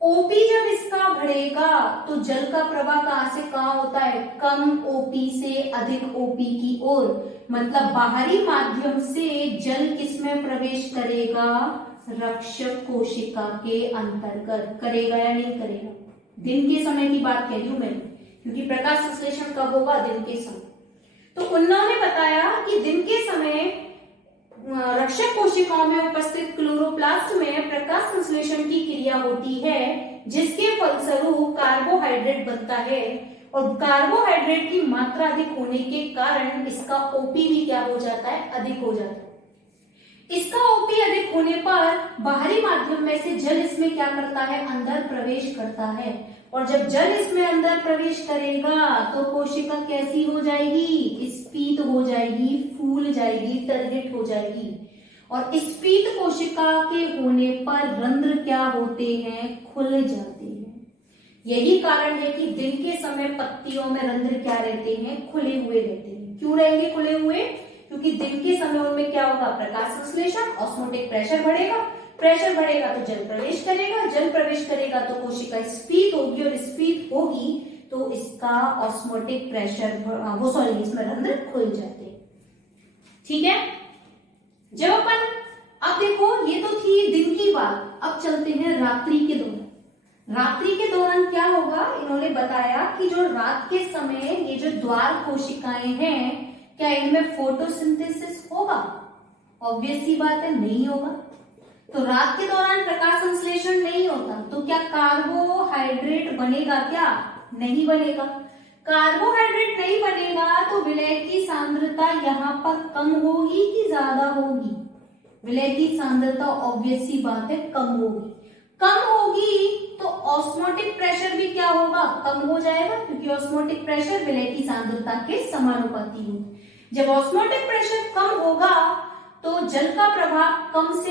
ओपी जब इसका बढ़ेगा तो जल का प्रवाह कहां से कहां होता है, कम ओपी से अधिक ओपी की ओर। मतलब बाहरी माध्यम से जल किसमें प्रवेश करेगा, रक्षक कोशिका के अंतर्गत। करेगा या नहीं करेगा, दिन के समय की बात कह रही हूं मैं, क्योंकि प्रकाश संश्लेषण कब होगा, दिन के समय। तो उन्होंने बताया कि दिन के समय रक्षक कोशिकाओं में उपस्थित क्लोरोप्लास्ट में प्रकाश संश्लेषण की क्रिया होती है, जिसके फलस्वरूप कार्बोहाइड्रेट बनता है। और कार्बोहाइड्रेट की मात्रा अधिक होने के कारण इसका ओपी भी क्या हो जाता है, अधिक हो जाता है। इसका ओपी अधिक होने पर बाहरी माध्यम में से जल इसमें क्या करता है, अंदर प्रवेश करता है। और जब जल इसमें अंदर प्रवेश करेगा तो कोशिका कैसी हो जाएगी, स्फीत हो जाएगी, फूल जाएगी, टर्गेट हो जाएगी। और स्फीत कोशिका के होने पर रंध्र क्या होते हैं, खुल जाते हैं। यही कारण है कि दिन के समय पत्तियों में रंध्र क्या रहते हैं, खुले हुए रहते हैं। क्यों रहेंगे खुले हुए, क्योंकि दिन के समय उनमें क्या होगा, प्रकाश संश्लेषण, ऑस्मोटिक प्रेशर बढ़ेगा, प्रेशर बढ़ेगा तो जल प्रवेश करेगा, जल प्रवेश करेगा तो कोशिका स्फीत होगी, और स्फीत होगी तो इसका ऑस्मोटिक प्रेशर इसमें रंध्र खुल जाते हैं। ठीक है, जब अपन, अब देखो ये तो थी दिन की बात, अब चलते हैं रात्रि के दौरान। रात्रि के दौरान क्या होगा, इन्होंने बताया कि जो रात के समय ये जो द्वार कोशिकाएं हैं, क्या इनमें फोटोसिंथेसिस होगा, ऑब्वियस सी बात है नहीं होगा। तो रात के दौरान प्रकाश संश्लेषण नहीं होता, तो क्या कार्बोहाइड्रेट बनेगा, क्या नहीं बनेगा। कार्बोहाइड्रेट नहीं बनेगा तो विलय की सांद्रता यहाँ पर कम होगी कि ज्यादा होगी, विलय की सांद्रता ऑब्वियस सी बात है कम होगी। कम होगी तो ऑस्मोटिक प्रेशर भी क्या होगा, कम हो जाएगा, क्योंकि ऑस्मोटिक प्रेशर विलय की सांद्रता के समानुपाती होगा। जब ऑस्मोटिक प्रेशर कम होगा तो जल का प्रवाह कम से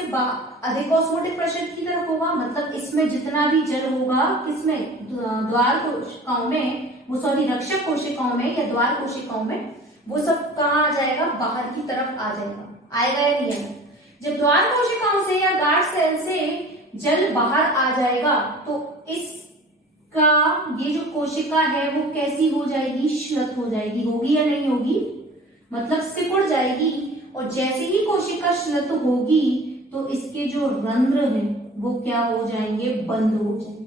अधिक ऑस्मोटिक प्रेशर की तरफ होगा। मतलब इसमें जितना भी जल होगा, किसमें, द्वार कोशिकाओं में, वो सॉरी रक्षक कोशिकाओं में या द्वार कोशिकाओं में, वो सब कहाँ आ जाएगा, बाहर की तरफ आ जाएगा। आएगा या नहीं आएगा। जब द्वार कोशिकाओं से या गार्ड सेल से जल बाहर आ जाएगा तो इसका ये जो कोशिका है वो कैसी हो जाएगी, श्लथ हो जाएगी। होगी या नहीं होगी, मतलब सिकुड़ जाएगी। और जैसे ही कोशिका श्लथ होगी तो इसके जो रंध्र हैं वो क्या हो जाएंगे, बंद हो जाएंगे।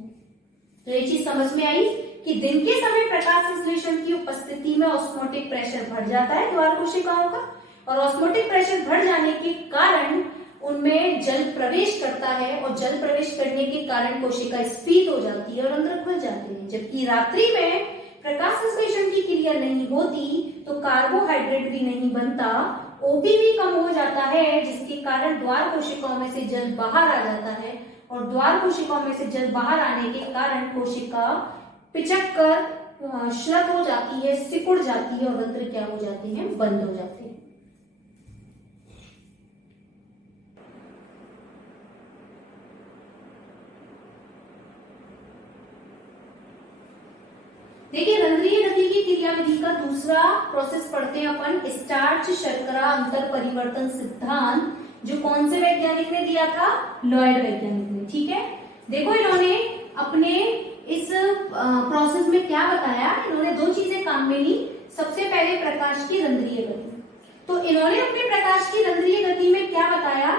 तो ये चीज समझ में आई कि दिन के समय प्रकाश संश्लेषण की उपस्थिति में ऑस्मोटिक प्रेशर बढ़ जाता है द्वार कोशिकाओं का, और ऑस्मोटिक प्रेशर बढ़ जाने के कारण उनमें जल प्रवेश करता है, और जल प्रवेश करने के कारण कोशिका स्फीत हो जाती है और रंध्र खुल जाते हैं। जबकि रात्रि में प्रकाश संश्लेषण की क्रिया नहीं होती तो कार्बोहाइड्रेट भी नहीं बनता, ओपी भी कम हो जाता है, जिसके कारण द्वार कोशिकाओं में से जल बाहर आ जाता है। और द्वार कोशिकाओं में से जल बाहर आने के कारण कोशिका पिचक कर श्लथ हो जाती है, सिकुड़ जाती है, और रंध्र क्या हो जाते हैं, बंद हो जाते हैं। देखिए, रंध्रीय गति की क्रियाविधि का दूसरा प्रोसेस पढ़ते हैं अपन, स्टार्च शर्करा अंतर परिवर्तन सिद्धांत, जो कौन से वैज्ञानिक ने दिया था, लॉयड वैज्ञानिक ने। ठीक है, देखो इन्होंने अपने इस प्रोसेस में क्या बताया, इन्होंने दो चीजें काम में ली। सबसे पहले प्रकाश की रंध्रीय गति। तो इन्होंने अपने प्रकाश की रंध्रीय गति में क्या बताया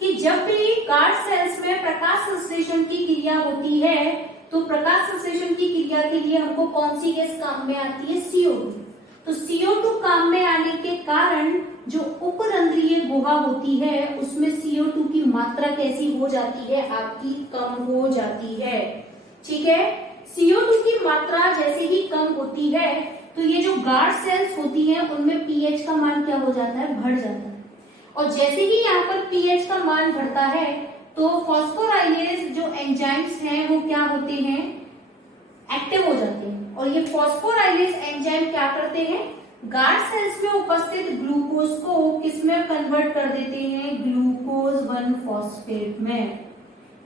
कि जब भी गार्ड सेल्स में प्रकाश संश्लेषण की क्रिया होती है तो प्रकाश संश्लेषण की क्रिया के लिए हमको कौन सी गैस काम में आती है, CO2। तो CO2 काम में आने के कारण जो उपरंध्रीय गुहा होती है उसमें CO2 की मात्रा कैसी हो जाती है, आपकी कम हो जाती है। ठीक है, CO2 की मात्रा जैसे ही कम होती है तो ये जो गार्ड सेल्स होती हैं उनमें पीएच का मान क्या हो जाता है, बढ़ जाता है। और जैसे ही यहाँ पर पीएच का मान बढ़ता है तो फॉस्फोराइलेज जो एंजाइम्स हैं वो क्या होते हैं, एक्टिव हो जाते हैं। और ये फॉस्फोराइलेज एंजाइम क्या करते हैं, गार्ड सेल्स में उपस्थित ग्लूकोज को किसमें कन्वर्ट कर देते हैं, ग्लूकोज 1 फॉस्फेट में,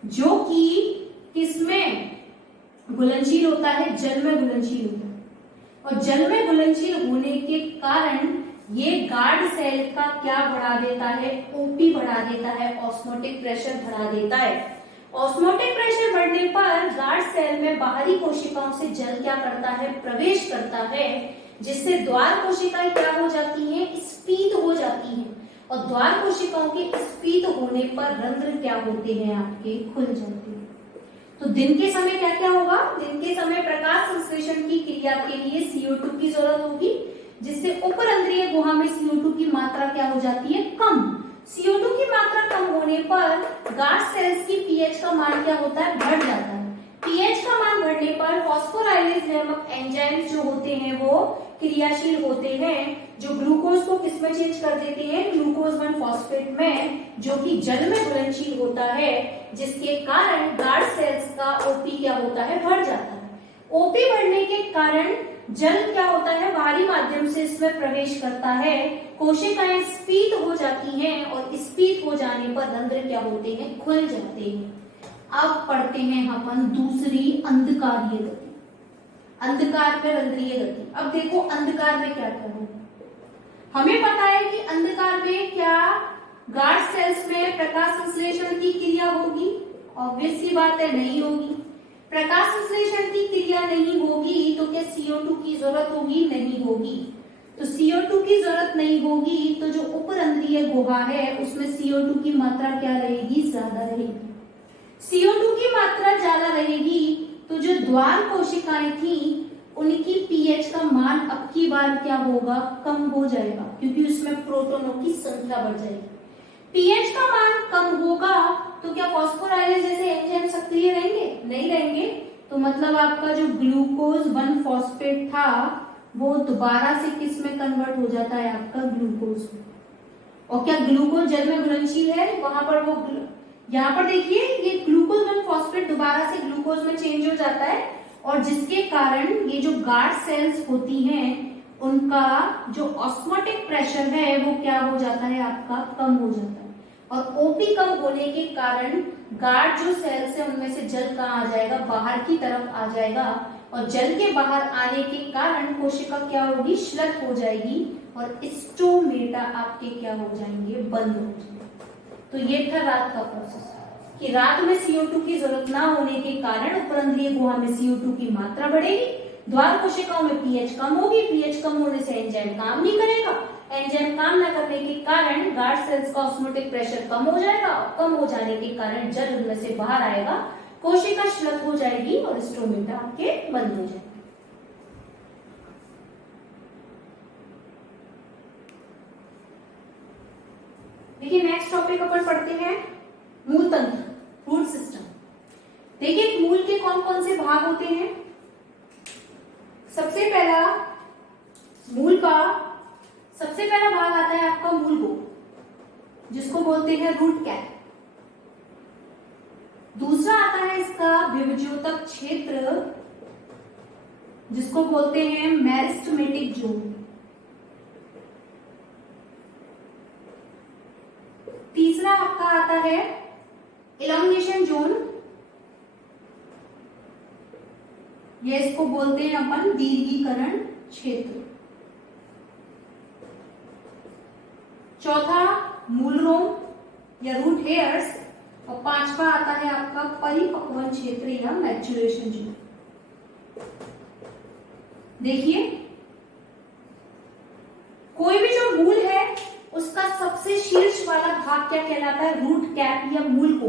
जो कि किसमें घुलनशील होता है, जल में घुलनशील होता है। और जल में घुलनशील होने के कारण ये गार्ड सेल का क्या बढ़ा देता है, ओपी बढ़ा देता है, ऑस्मोटिक प्रेशर बढ़ा देता है। ऑस्मोटिक प्रेशर बढ़ने पर गार्ड सेल में बाहरी कोशिकाओं से जल क्या करता है, प्रवेश करता है, जिससे द्वार कोशिकाएं क्या हो जाती हैं, स्फीत हो जाती हैं। और द्वार कोशिकाओं के स्फीत होने पर रंध्र क्या होते हैं, आपके खुल जाते हैं। तो दिन के समय क्या क्या होगा, दिन के समय प्रकाश संश्लेषण की क्रिया के लिए CO2 की जरूरत होगी, जिससे उपरंध्रीय गुहा में CO2 की मात्रा क्या हो जाती है, कम। CO2 की मात्रा कम होने पर गार्ड सेल्स की पीएच का मान क्या होता है, बढ़ जाता है। पीएच का मान बढ़ने पर फॉस्फोराइलेज नामक एंजाइम्स जो होते हैं वो क्रियाशील होते हैं, जो ग्लूकोज को किसमें चेंज कर देते हैं, ग्लूकोज 1 फॉस्फेट में, जो कि जल में घुलनशील होता है, जिसके कारण गार्ड सेल्स का ओपी क्या होता है, बढ़ जाता है। ओपी बढ़ने के कारण जल क्या होता है, बाहरी माध्यम से इसमें प्रवेश करता है, कोशिकाएं स्फीत हो जाती हैं और स्फीत हो जाने पर रंध्र क्या होते हैं, खुल जाते हैं। अब पढ़ते हैं अपन दूसरी अंधकारीय गति, अंधकार में रंध्रीय गति। अब देखो अंधकार में क्या क्या होगा, हमें पता है कि अंधकार में क्या गार्ड सेल्स में प्रकाश संश्लेषण की क्रिया होगी, ऑब्वियस सी बात है, नहीं होगी। प्रकाश संश्लेषण की क्रिया नहीं होगी तो क्या CO2 की जरूरत होगी, नहीं होगी। तो CO2 की जरूरत नहीं होगी तो जो उपरंध्रीय गुहा है उसमें CO2 की मात्रा क्या रहेगी, ज्यादा रहेगी। CO2 की मात्रा ज्यादा रहेगी तो जो द्वार कोशिकाएं थी उनकी पीएच का मान अब की बार क्या होगा, कम हो जाएगा, क्योंकि उसमें प्रोटॉनों की संख्या बढ़ जाएगी। पीएच का मान कम होगा तो क्या फॉस्फोराइलेज जैसे एंजाइम सक्रिय रहेंगे, नहीं रहेंगे। तो मतलब आपका जो ग्लूकोज 1 फॉस्फेट था वो दोबारा से किस में कन्वर्ट हो जाता है, आपका ग्लूकोज। और क्या ग्लूकोज जल में घुलनशील है, वहां पर वो यहाँ पर देखिए ये ग्लूकोज 1 फॉस्फेट दोबारा से ग्लूकोज में चेंज हो जाता है, और जिसके कारण ये जो गार्ड सेल्स होती हैं उनका जो ऑस्मोटिक प्रेशर है वो क्या हो जाता है, आपका कम हो जाता है। और ओपी कम होने के कारण गार्ड जो सेल्स है उनमें से जल कहाँ आ जाएगा, बाहर की तरफ आ जाएगा। और जल के बाहर आने के कारण कोशिका क्या होगी, श्लथ हो जाएगी और स्टोमेटा आपके क्या हो जाएंगे, बंद हो जाएंगे। तो ये था रात का प्रोसेस कि रात में CO2 की जरूरत ना होने के कारण उपरंध्रीय गुहा में CO2 की मात्रा बढ़ेगी, द्वार कोशिकाओं में पीएच कम होगी, पीएच कम होने से एंजाइम काम नहीं करेगा, एंजाइम काम न करने के कारण गार्ड सेल्स का ऑस्मोटिक प्रेशर कम हो जाएगा, और कम हो जाने के कारण जल उनमें से बाहर आएगा, कोशिका श्लथ हो जाएगी और स्टोमेटा आपके बंद हो जाएंगे। देखिए नेक्स्ट टॉपिक अपन पढ़ते हैं मूल तंत्र, रूट सिस्टम। देखिए मूल के कौन कौन से भाग होते हैं। सबसे पहला मूल का सबसे पहला भाग आता है आपका मूल को, जिसको बोलते हैं रूट कैप। दूसरा आता है इसका विभज्योतक क्षेत्र, जिसको बोलते हैं मेरिस्टेमेटिक जोन। तीसरा आपका आता है इलोंगेशन जोन, ये इसको बोलते हैं अपन दीर्घीकरण क्षेत्र। चौथा मूल रोम या रूट हेयर्स, और पांचवा आता है आपका परिपक्वन क्षेत्र या मैच्योरेशन जोन। देखिए कोई भी जो मूल है उसका सबसे शीर्ष वाला भाग क्या कहलाता है, रूट कैप या मूल को,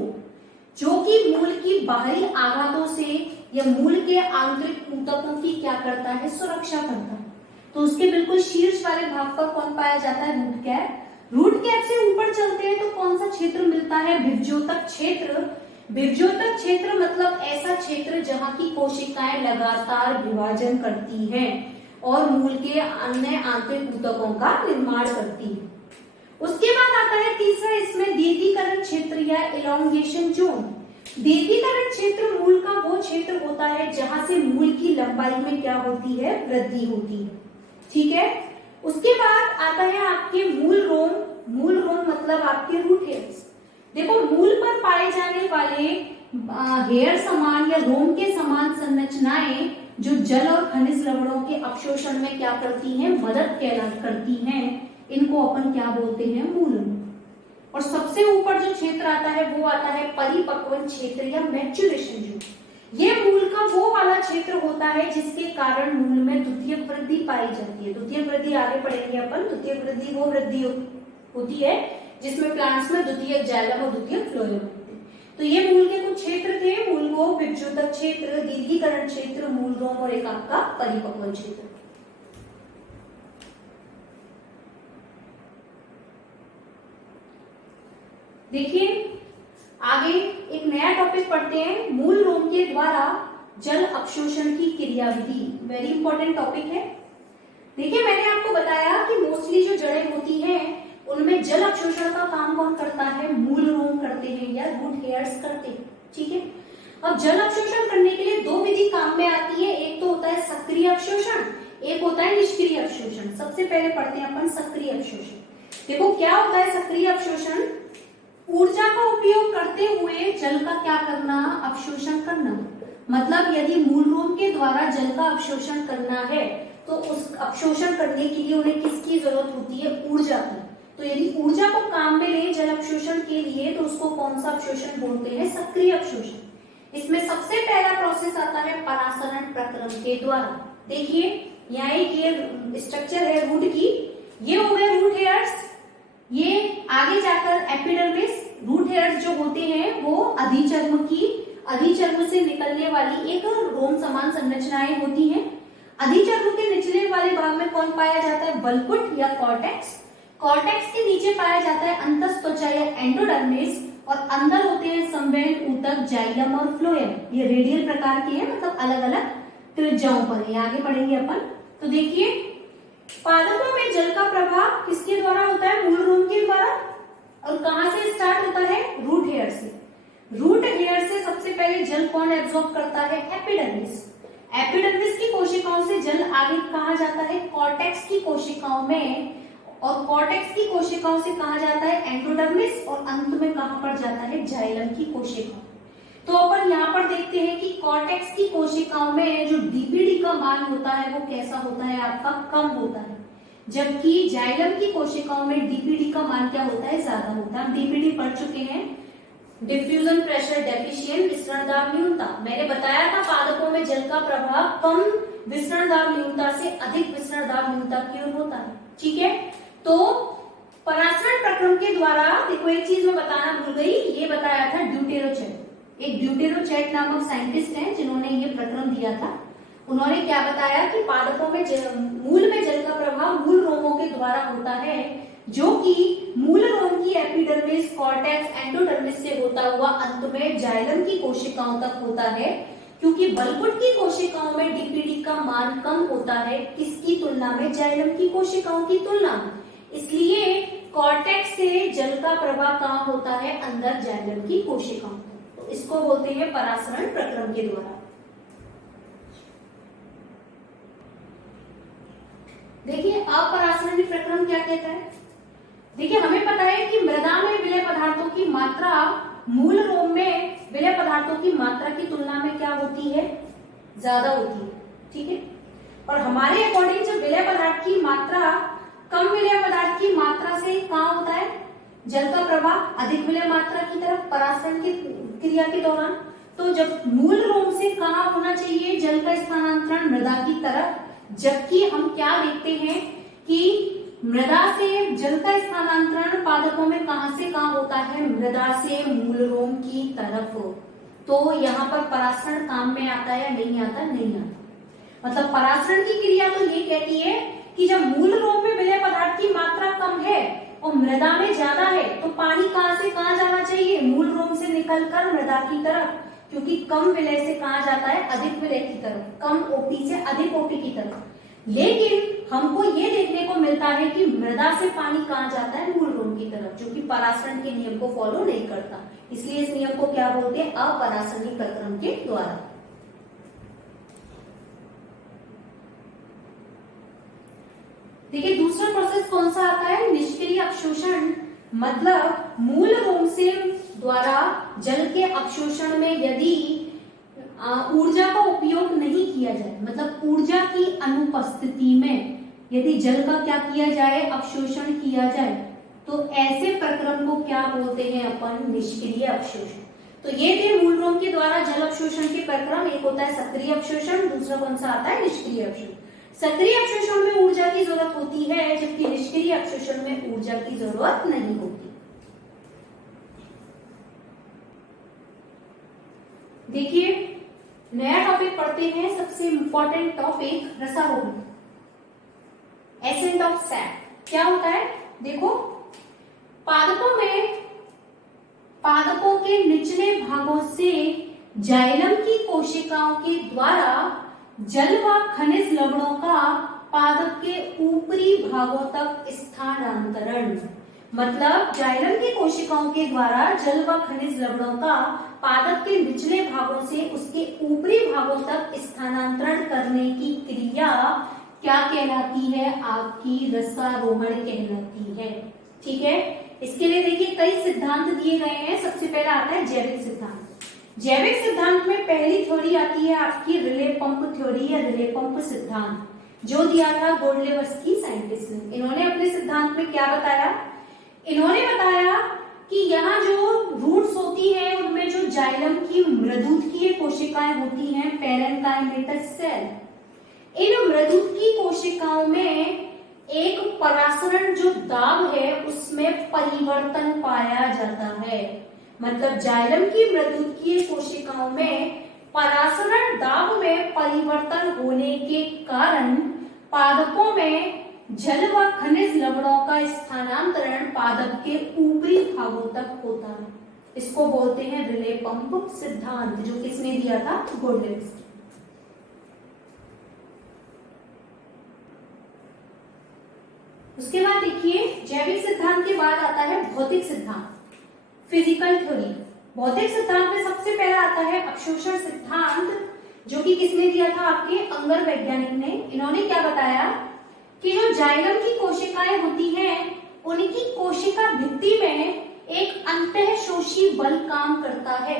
जो कि मूल की बाहरी आघातों से या मूल के आंतरिक ऊतकों की क्या करता है, सुरक्षा करता है। तो उसके बिल्कुल शीर्ष वाले भाग पर कौन पाया जाता है, रूट कैप। रूट कैप से ऊपर चलते हैं तो कौन सा क्षेत्र मिलता है, विभज्योतक क्षेत्र। विभजोतक क्षेत्र मतलब ऐसा क्षेत्र जहां की कोशिकाएं लगातार विभाजन करती हैं और मूल के अन्य आंतरिक ऊतकों का निर्माण करती हैं। उसके बाद आता है तीसरा, इसमें दीर्घीकरण क्षेत्र या इलोंगेशन जोन। दीर्घीकरण क्षेत्र मूल का वो क्षेत्र होता है जहां से मूल की लंबाई में क्या होती है, वृद्धि होती है। ठीक है। उसके बाद आता है आपके मूल रोम। मूल रोम मतलब आपके रूट हेयर्स। देखो, मूल पर पाए जाने वाले हेयर समान या रोम के समान संरचनाएं जो जल और खनिज लवणों के अवशोषण में क्या करती हैं, मदद करती हैं, इनको अपन क्या बोलते हैं, मूल। और सबसे ऊपर जो क्षेत्र आता है वो आता है परिपक्वन क्षेत्र या मैच्योरेशन जोन। ये मूल का वो वाला क्षेत्र होता है जिसके कारण मूल में द्वितीयक वृद्धि पाई जाती है। द्वितीयक वृद्धि आगे पढ़ेंगे अपन। द्वितीयक वृद्धि वो वृद्धि होती है जिसमें प्लांट्स में द्वितीयक जाइलम और द्वितीयक फ्लोएम होते हैं। तो ये मूल के कुछ क्षेत्र थे, मूल को विभजोतक क्षेत्र, दीर्घीकरण क्षेत्र, मूल रोम और एक आपका परिपक्वन क्षेत्र। देखिए आगे एक नया टॉपिक पढ़ते हैं, मूल रोम के द्वारा जल अवशोषण की क्रियाविधि। वेरी इंपॉर्टेंट टॉपिक है। देखिए, मैंने आपको बताया कि मोस्टली जो जड़ें होती हैं उनमें जल अवशोषण का काम कौन करता है, मूल रोम करते हैं या रूट हेयर्स करते हैं। ठीक है। अब जल अवशोषण करने के लिए दो विधि काम में आती है। एक तो होता है सक्रिय अवशोषण, एक होता है निष्क्रिय अवशोषण। सबसे पहले पढ़ते हैं अपन सक्रिय अवशोषण। देखो क्या होता है सक्रिय अवशोषण, ऊर्जा का उपयोग करते हुए जल का क्या करना, अवशोषण करना। मतलब यदि मूल रोम के द्वारा जल का अवशोषण करना है तो उस अवशोषण करने के लिए उन्हें किसकी जरूरत होती है, ऊर्जा की। तो यदि ऊर्जा को काम में ले जल अवशोषण के लिए तो उसको कौन सा अवशोषण बोलते हैं, सक्रिय अवशोषण। इसमें सबसे पहला प्रोसेस आता है परासरण प्रक्रम के द्वारा। देखिए यहाँ एक ये स्ट्रक्चर है रूट की, ये हो गए रूट हेयर्स, ये आगे जाकर एपिडर्मिस। रूट हेयर्स जो होते हैं वो अधिचर्म से निकलने वाली एक रोम समान संरचनाएं होती हैं। अधिचर्म के निचले वाले भाग में कौन पाया जाता है, बल्कुट या कॉर्टेक्स। कॉर्टेक्स के नीचे पाया जाता है अंतःत्वचा या एंडोडर्मिस, और अंदर होते हैं संवहन ऊतक, जाइलम और फ्लोएम। ये रेडियल प्रकार के हैं, मतलब अलग अलग त्रिज्याओं पर है। आगे पढ़ेंगे अपन। तो देखिए पादपों में जल का प्रवाह किसके द्वारा होता है, मूल रोम के द्वारा। और कहां से स्टार्ट होता है, रूट हेयर से। रूट हेयर से सबसे पहले जल कौन एब्जॉर्ब करता है, एपिडर्मिस। एपिडर्मिस की कोशिकाओं से जल आगे कहा जाता है, कॉर्टेक्स की कोशिकाओं में, और कॉर्टेक्स की कोशिकाओं से कहा जाता है एंडोडर्मिस, और अंत में कहां पर जाता है, जाइलम की कोशिकाओं। तो अपन यहाँ पर देखते हैं कि कॉर्टेक्स की कोशिकाओं में जो डीपीडी का मान होता है वो कैसा होता है, आपका कम होता है, जबकि जाइलम की कोशिकाओं में डीपीडी का मान क्या होता है, ज्यादा होता है। हम डीपीडी पढ़ चुके हैं, डिफ्यूजन प्रेशर डेफिशिएंट, विसरण दाब न्यूनता। मैंने बताया था पादपों में जल का प्रभाव कम विसरण दाब न्यूनता से अधिक विसरण दाब न्यूनता की ओर होता है। ठीक है। तो परासरण प्रक्रम के द्वारा देखो एक चीज मैं बताना भूल गई, ये बताया था ड्यूटेरोचेट। एक ड्यूटेरोचेट नामक साइंटिस्ट हैं जिन्होंने ये प्रक्रम दिया था। उन्होंने क्या बताया कि पादपों में मूल में जल का प्रभाव मूल रोमों के द्वारा होता है, जो कि मूल रोम की एपिडर्मिस, कॉर्टेक्स, एंडोडर्मिस से होता हुआ अंत में जाइलम की कोशिकाओं तक होता है। क्योंकि बल्कुट की कोशिकाओं में डीपीडी का मान कम होता है, किसकी तुलना में, जाइलम की कोशिकाओं की तुलना में। इसलिए कॉर्टेक्स से जल का प्रवाह कहाँ होता है, अंदर जाइलम की कोशिकाओं। तो इसको बोलते हैं परासरण प्रक्रम के द्वारा। देखिए अपरासरणीय प्रक्रम क्या कहता है। देखिए हमें पता है कि मृदा में विलय पदार्थों की मात्रा मूल रोम में विलय पदार्थों की मात्रा की तुलना में क्या होती है, ज्यादा होती है। ठीक है। और हमारे अकॉर्डिंग जब विलय पदार्थ की मात्रा कम विलय पदार्थ की मात्रा से कहाँ होता है, जल का प्रवाह अधिक विलय मात्रा की तरफ परासरण की क्रिया के दौरान। तो जब मूल रोम से कहाँ होना चाहिए जल का स्थानांतरण, मृदा की तरफ, जबकि हम क्या देखते हैं कि मृदा से जल का स्थानांतरण पादपों में कहां से कहां होता है, मृदा से मूल रोम की तरफ। तो यहाँ पर परासरण काम में आता है या नहीं आता, नहीं आता। मतलब परासरण की क्रिया तो ये कहती है कि जब मूल रोम में विलय पदार्थ की मात्रा कम है और मृदा में ज्यादा है तो पानी कहां से कहां जाना चाहिए, मूल रोम से निकलकर मृदा की तरफ, क्योंकि कम विलय से कहां जाता है, अधिक विलय की तरफ, कम ओपी से अधिक ओपी की तरफ। लेकिन हमको ये देखने को मिलता है कि मृदा से पानी कहां जाता है, मूल रोम की तरफ, जो कि परासरण के नियम को फॉलो नहीं करता। इसलिए इस नियम को क्या बोलते हैं, अपरासनी प्रक्रम के द्वारा। देखिए दूसरा प्रोसेस कौन सा आता है, निष्क्रिय अवशोषण। मतलब मूल रोम से द्वारा जल के अवशोषण में यदि ऊर्जा का उपयोग नहीं किया जाए, मतलब ऊर्जा की अनुपस्थिति में यदि जल का क्या किया जाए, अवशोषण किया जाए, तो ऐसे प्रक्रम को क्या बोलते हैं अपन, निष्क्रिय अवशोषण। तो ये थे मूल रोम के द्वारा जल अवशोषण के प्रक्रम। एक होता है सक्रिय अवशोषण, दूसरा कौन सा आता है, निष्क्रिय अवशोषण। सक्रिय अवशोषण में ऊर्जा की जरूरत होती है, जबकि निष्क्रिय अवशोषण में ऊर्जा की जरूरत नहीं होती। देखिए नया टॉपिक पढ़ते हैं, सबसे इंपॉर्टेंट टॉपिक रसारोहण, एसेंट ऑफ सैप। क्या होता है, देखो पादपों के निचले भागों से जाइलम की कोशिकाओं के द्वारा जल व खनिज लवणों का पादप के ऊपरी भागों तक स्थानांतरण। मतलब जाइलम की कोशिकाओं के द्वारा जल व खनिज लवणों का पादप के निचले भागों से उसके ऊपरी भागों तक स्थानांतरण करने की क्रिया क्या कहलाती है, आपकी रसारोहण कहलाती है। ठीक है, इसके लिए देखिए कई सिद्धांत दिए गए हैं। सबसे पहला आता है जैविक सिद्धांत। जैविक सिद्धांत में पहली थ्योरी आती है आपकी रिले पंप थ्योरी या रिले पंप सिद्धांत, जो दिया था गोडलेवस्की साइंटिस्ट ने। इन्होंने अपने सिद्धांत में क्या बताया, इन्होंने बताया कि यहाँ जो रूट्स होती है उनमें जो जाइलम की मृदुतकीय कोशिकाएं होती हैं, पैरेन्काइमेटस सेल, इन मृदुतकी कोशिकाओं में एक परासरण जो दाब है उसमें परिवर्तन पाया जाता है। मतलब जाइलम की मृदुतकीय कोशिकाओं में परासरण दाब में परिवर्तन होने के कारण पादपों में जल व खनिज लवणों का स्थानांतरण पादप के ऊपरी भागों तक होता है। इसको बोलते हैं रिले पंप सिद्धांत, जो किसने दिया था, गोडलेवस्की। उसके बाद देखिए जैविक सिद्धांत के बाद आता है भौतिक सिद्धांत, फिजिकल थ्योरी। भौतिक सिद्धांत में सबसे पहला आता है अवशोषण सिद्धांत, जो कि किसने दिया था, आपके अंगर वैज्ञानिक ने। इन्होंने क्या बताया कि जो जाइलम की कोशिकाएं होती हैं उनकी कोशिका भित्ति में एक अंतःशोषी बल काम करता है,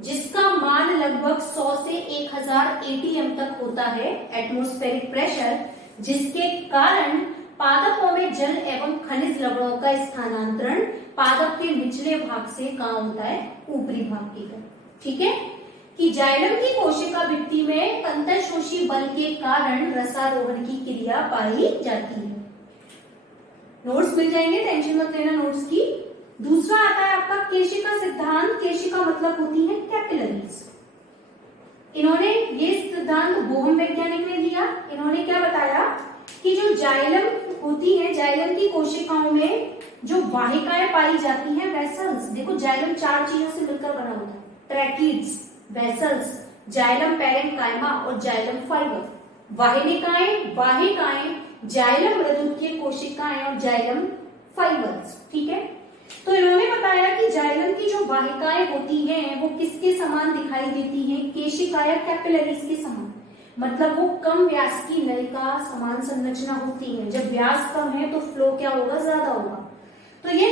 जिसका मान लगभग 100 से 1000 ATM तक होता है, एटमॉस्फेरिक प्रेशर, जिसके कारण पादपों में जल एवं खनिज लवणों का स्थानांतरण पादप के निचले भाग से कहां होता है, ऊपरी भाग की तरफ। ठीक है, कि जाइलम की कोशिका भित्ति में अंतःशोषी बल के कारण रसारोहण की क्रिया पाई जाती है। नोट्स मिल जाएंगे, टेंशन मत लेना नोट्स की। दूसरा आता है आपका केशिका सिद्धांत। केशिका मतलब होती है कैपिलरीज। इन्होंने ये सिद्धांत बोहम वैज्ञानिक ने दिया। इन्होंने क्या बताया कि जो जाइलम होती है, जाइलम की कोशिकाओं में जो वाहिकाएं पाई जाती हैं, वेसल्स। देखो जाइलम 4 चीजों से मिलकर बना होता है, ट्रैकीड्स, वेसल्स, जाइलम पैरेन्काइमा और जाइलम फाइबर। वाहिकाएं जाइलम मृदुतकीय कोशिकाएं और जाइलम फाइबर्स। ठीक है, तो इन्होंने बताया कि जाइलम की जो वाहिकाएं होती हैं वो किसके समान दिखाई देती हैं, केशिका या कैपिलरीज के समान। मतलब वो कम व्यास की नली का समान संरचना होती है। जब व्यास कम है तो फ्लो क्या होगा, ज्यादा होगा। तो ये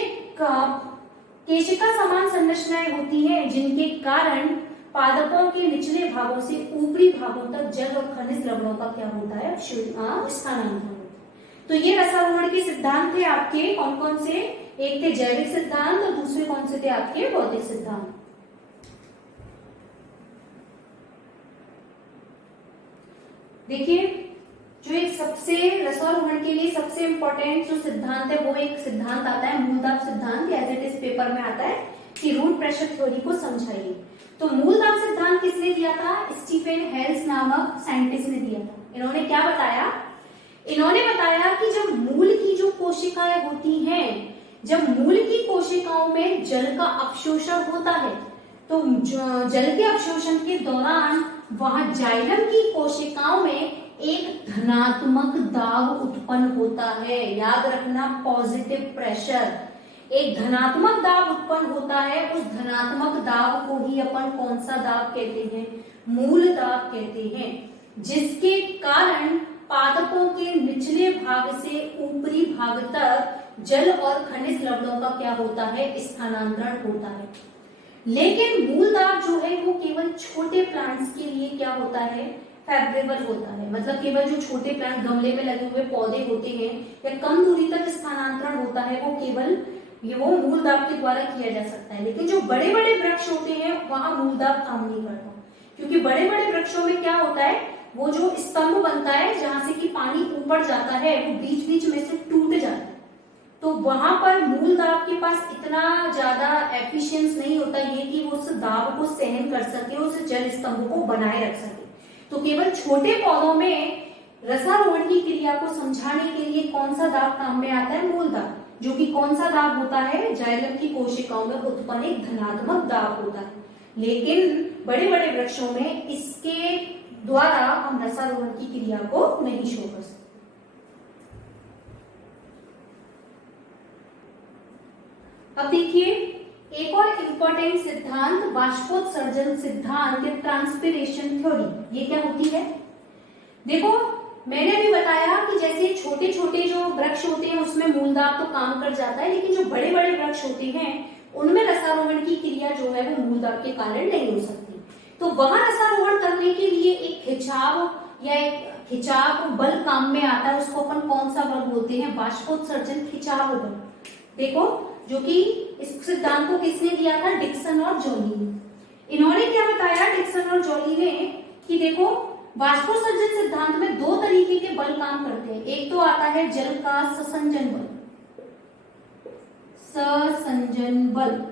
केशिका समान संरचनाएं होती है, जिनके कारण पादपों के निचले भागों से ऊपरी भागों तक जल और खनिज लवणों का क्या होता है, स्थानांतरण। तो ये रसारोहण के सिद्धांत थे आपके, कौन कौन से, एक थे जैविक सिद्धांत और दूसरे कौन से थे आपके भौतिक सिद्धांत। देखिए जो एक सबसे रसारोहण के लिए सबसे इंपॉर्टेंट जो सिद्धांत है वो एक सिद्धांत आता है मूलदाब सिद्धांत, एज इट इज पेपर में आता है कि रूट प्रेशर थ्योरी को समझाइए। तो मूलदाब सिद्धांत किसने दिया था, स्टीफन हेल्स नामक साइंटिस्ट ने दिया था। इन्होंने क्या बताया, इन्होंने बताया कि जब मूल की जो कोशिकाएं होती हैं जब मूल की कोशिकाओं में जल का अवशोषण होता है तो जल के अवशोषण के दौरान वहां जाइलम की कोशिकाओं में एक धनात्मक दाब उत्पन्न होता है। याद रखना, पॉजिटिव प्रेशर, एक धनात्मक दाब उत्पन्न होता है। उस धनात्मक दाब को ही अपन कौन सा दाब कहते हैं? मूल दाब कहते हैं, जिसके कारण पादपों के निचले भाग से ऊपरी भाग तक जल और खनिज लवणों का क्या होता है? स्थानांतरण होता है। लेकिन मूल दाब जो है वो केवल छोटे प्लांट्स के लिए क्या होता है? फेवरेबल होता है। मतलब केवल जो छोटे प्लांट, गमले में लगे हुए पौधे होते हैं या कम दूरी तक स्थानांतरण होता है, वो केवल वो मूल दाब के द्वारा किया जा सकता है। लेकिन जो बड़े बड़े वृक्ष होते हैं वहां मूल दाब काम नहीं करता, क्योंकि बड़े बड़े वृक्षों में क्या होता है, वो जो स्तंभ बनता है जहां से कि पानी ऊपर जाता है वो बीच बीच में से टूट जाता है, तो वहां पर मूल दाब के पास इतना ज्यादा एफिशिएंस नहीं होता ये कि वो उस दाब को सहन कर सके, उस जल स्तंभ को बनाए रख सके। तो केवल छोटे पौधों में रसारोहण की क्रिया को समझाने के लिए कौन सा दाब काम में आता है? मूल दाब, जो कि कौन सा दाब होता है? जाइलम की कोशिकाओं में उत्पन्न एक धनात्मक दाब होता है। लेकिन बड़े बड़े वृक्षों में इसके द्वारा हम रसारोहण की क्रिया को नहीं शो कर सकते। अब देखिए एक और इंपॉर्टेंट सिद्धांत, वाष्पोत्सर्जन सिद्धांत या ट्रांसपिरेशन थ्योरी। ये क्या होती है? देखो, मैंने भी बताया कि जैसे छोटे छोटे जो वृक्ष होते हैं उसमें मूल दाब तो काम कर जाता है, लेकिन जो बड़े बड़े वृक्ष होते हैं उनमें रसारोहण की क्रिया जो है वो मूल दाब के कारण नहीं हो सकती। तो वहां रसारोहण करने के लिए एक खिंचाव या एक खिंचाव बल काम में आता है। उसको अपन कौन सा बल बोलते हैं? वाष्पोत्सर्जन खिंचाव बल। देखो, जो कि इस सिद्धांत को किसने दिया था? डिक्सन और जॉली ने। इन्होंने क्या बताया, डिक्सन और जॉली ने, कि देखो वाष्पोत्सर्जन सिद्धांत में दो तरीके के बल काम करते हैं। एक तो आता है जल का ससंजन बल, ससंजन बल,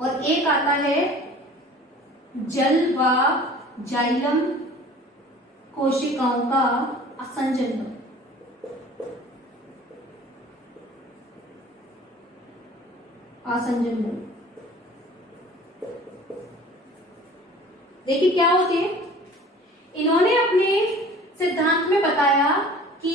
और एक आता है जल व जाइलम कोशिकाओं का असंजन बल। आसंजन बल। देखिए क्या होते हैं, इन्होंने अपने सिद्धांत में बताया कि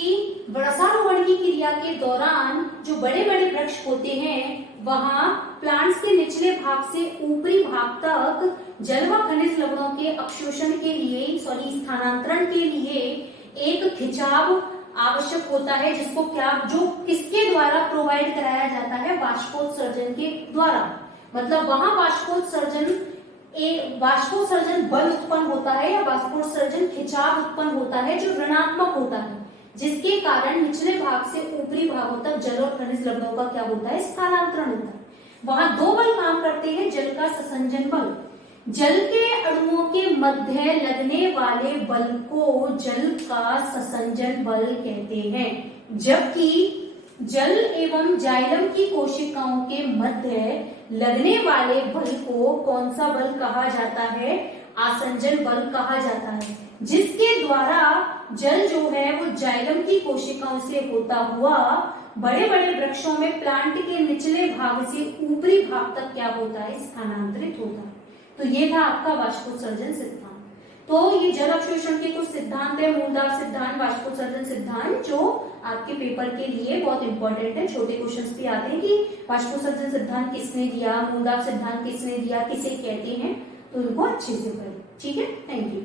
रसारोहण की क्रिया के दौरान जो बड़े बड़े वृक्ष होते हैं वहां प्लांट्स के निचले भाग से ऊपरी भाग तक जल व खनिज लवणों के अवशोषण के लिए, स्थानांतरण के लिए एक खिंचाव आवश्यक होता है, जिसको क्या, जो किसके द्वारा प्रोवाइड कराया जाता है? वाष्पोत्सर्जन के द्वारा। मतलब वहां वाष्पोत्सर्जन बल उत्पन्न होता है या वाष्पोत्सर्जन खिंचाव उत्पन्न होता है जो ऋणात्मक होता है, जिसके कारण निचले भाग से ऊपरी भागों तक जल और खनिज लवणों का क्या होता है? स्थानांतरण होता है। वहां दो बल काम करते हैं, जल का ससंजन बल। जल के अणुओं के मध्य लगने वाले बल को जल का ससंजन बल कहते हैं, जबकि जल एवं जाइलम की कोशिकाओं के मध्य लगने वाले बल को कौन सा बल कहा जाता है? आसंजन बल कहा जाता है, जिसके द्वारा जल जो है वो जाइलम की कोशिकाओं से होता हुआ बड़े बड़े वृक्षों में प्लांट के निचले भाग से ऊपरी भाग तक क्या होता है? स्थानांतरित होता है। तो ये था आपका वाष्पोत्सर्जन सिद्धांत। तो ये जल अवशोषण के कुछ सिद्धांत है, मूल दाब सिद्धांत, वाष्पोत्सर्जन सिद्धांत, जो आपके पेपर के लिए बहुत इंपॉर्टेंट है। छोटे क्वेश्चंस भी आते हैं कि वाष्पोत्सर्जन सिद्धांत किसने दिया, मूल दाब सिद्धांत किसने दिया, किसे कहते हैं, तो इनको अच्छे से पढ़ें। ठीक है, थैंक यू।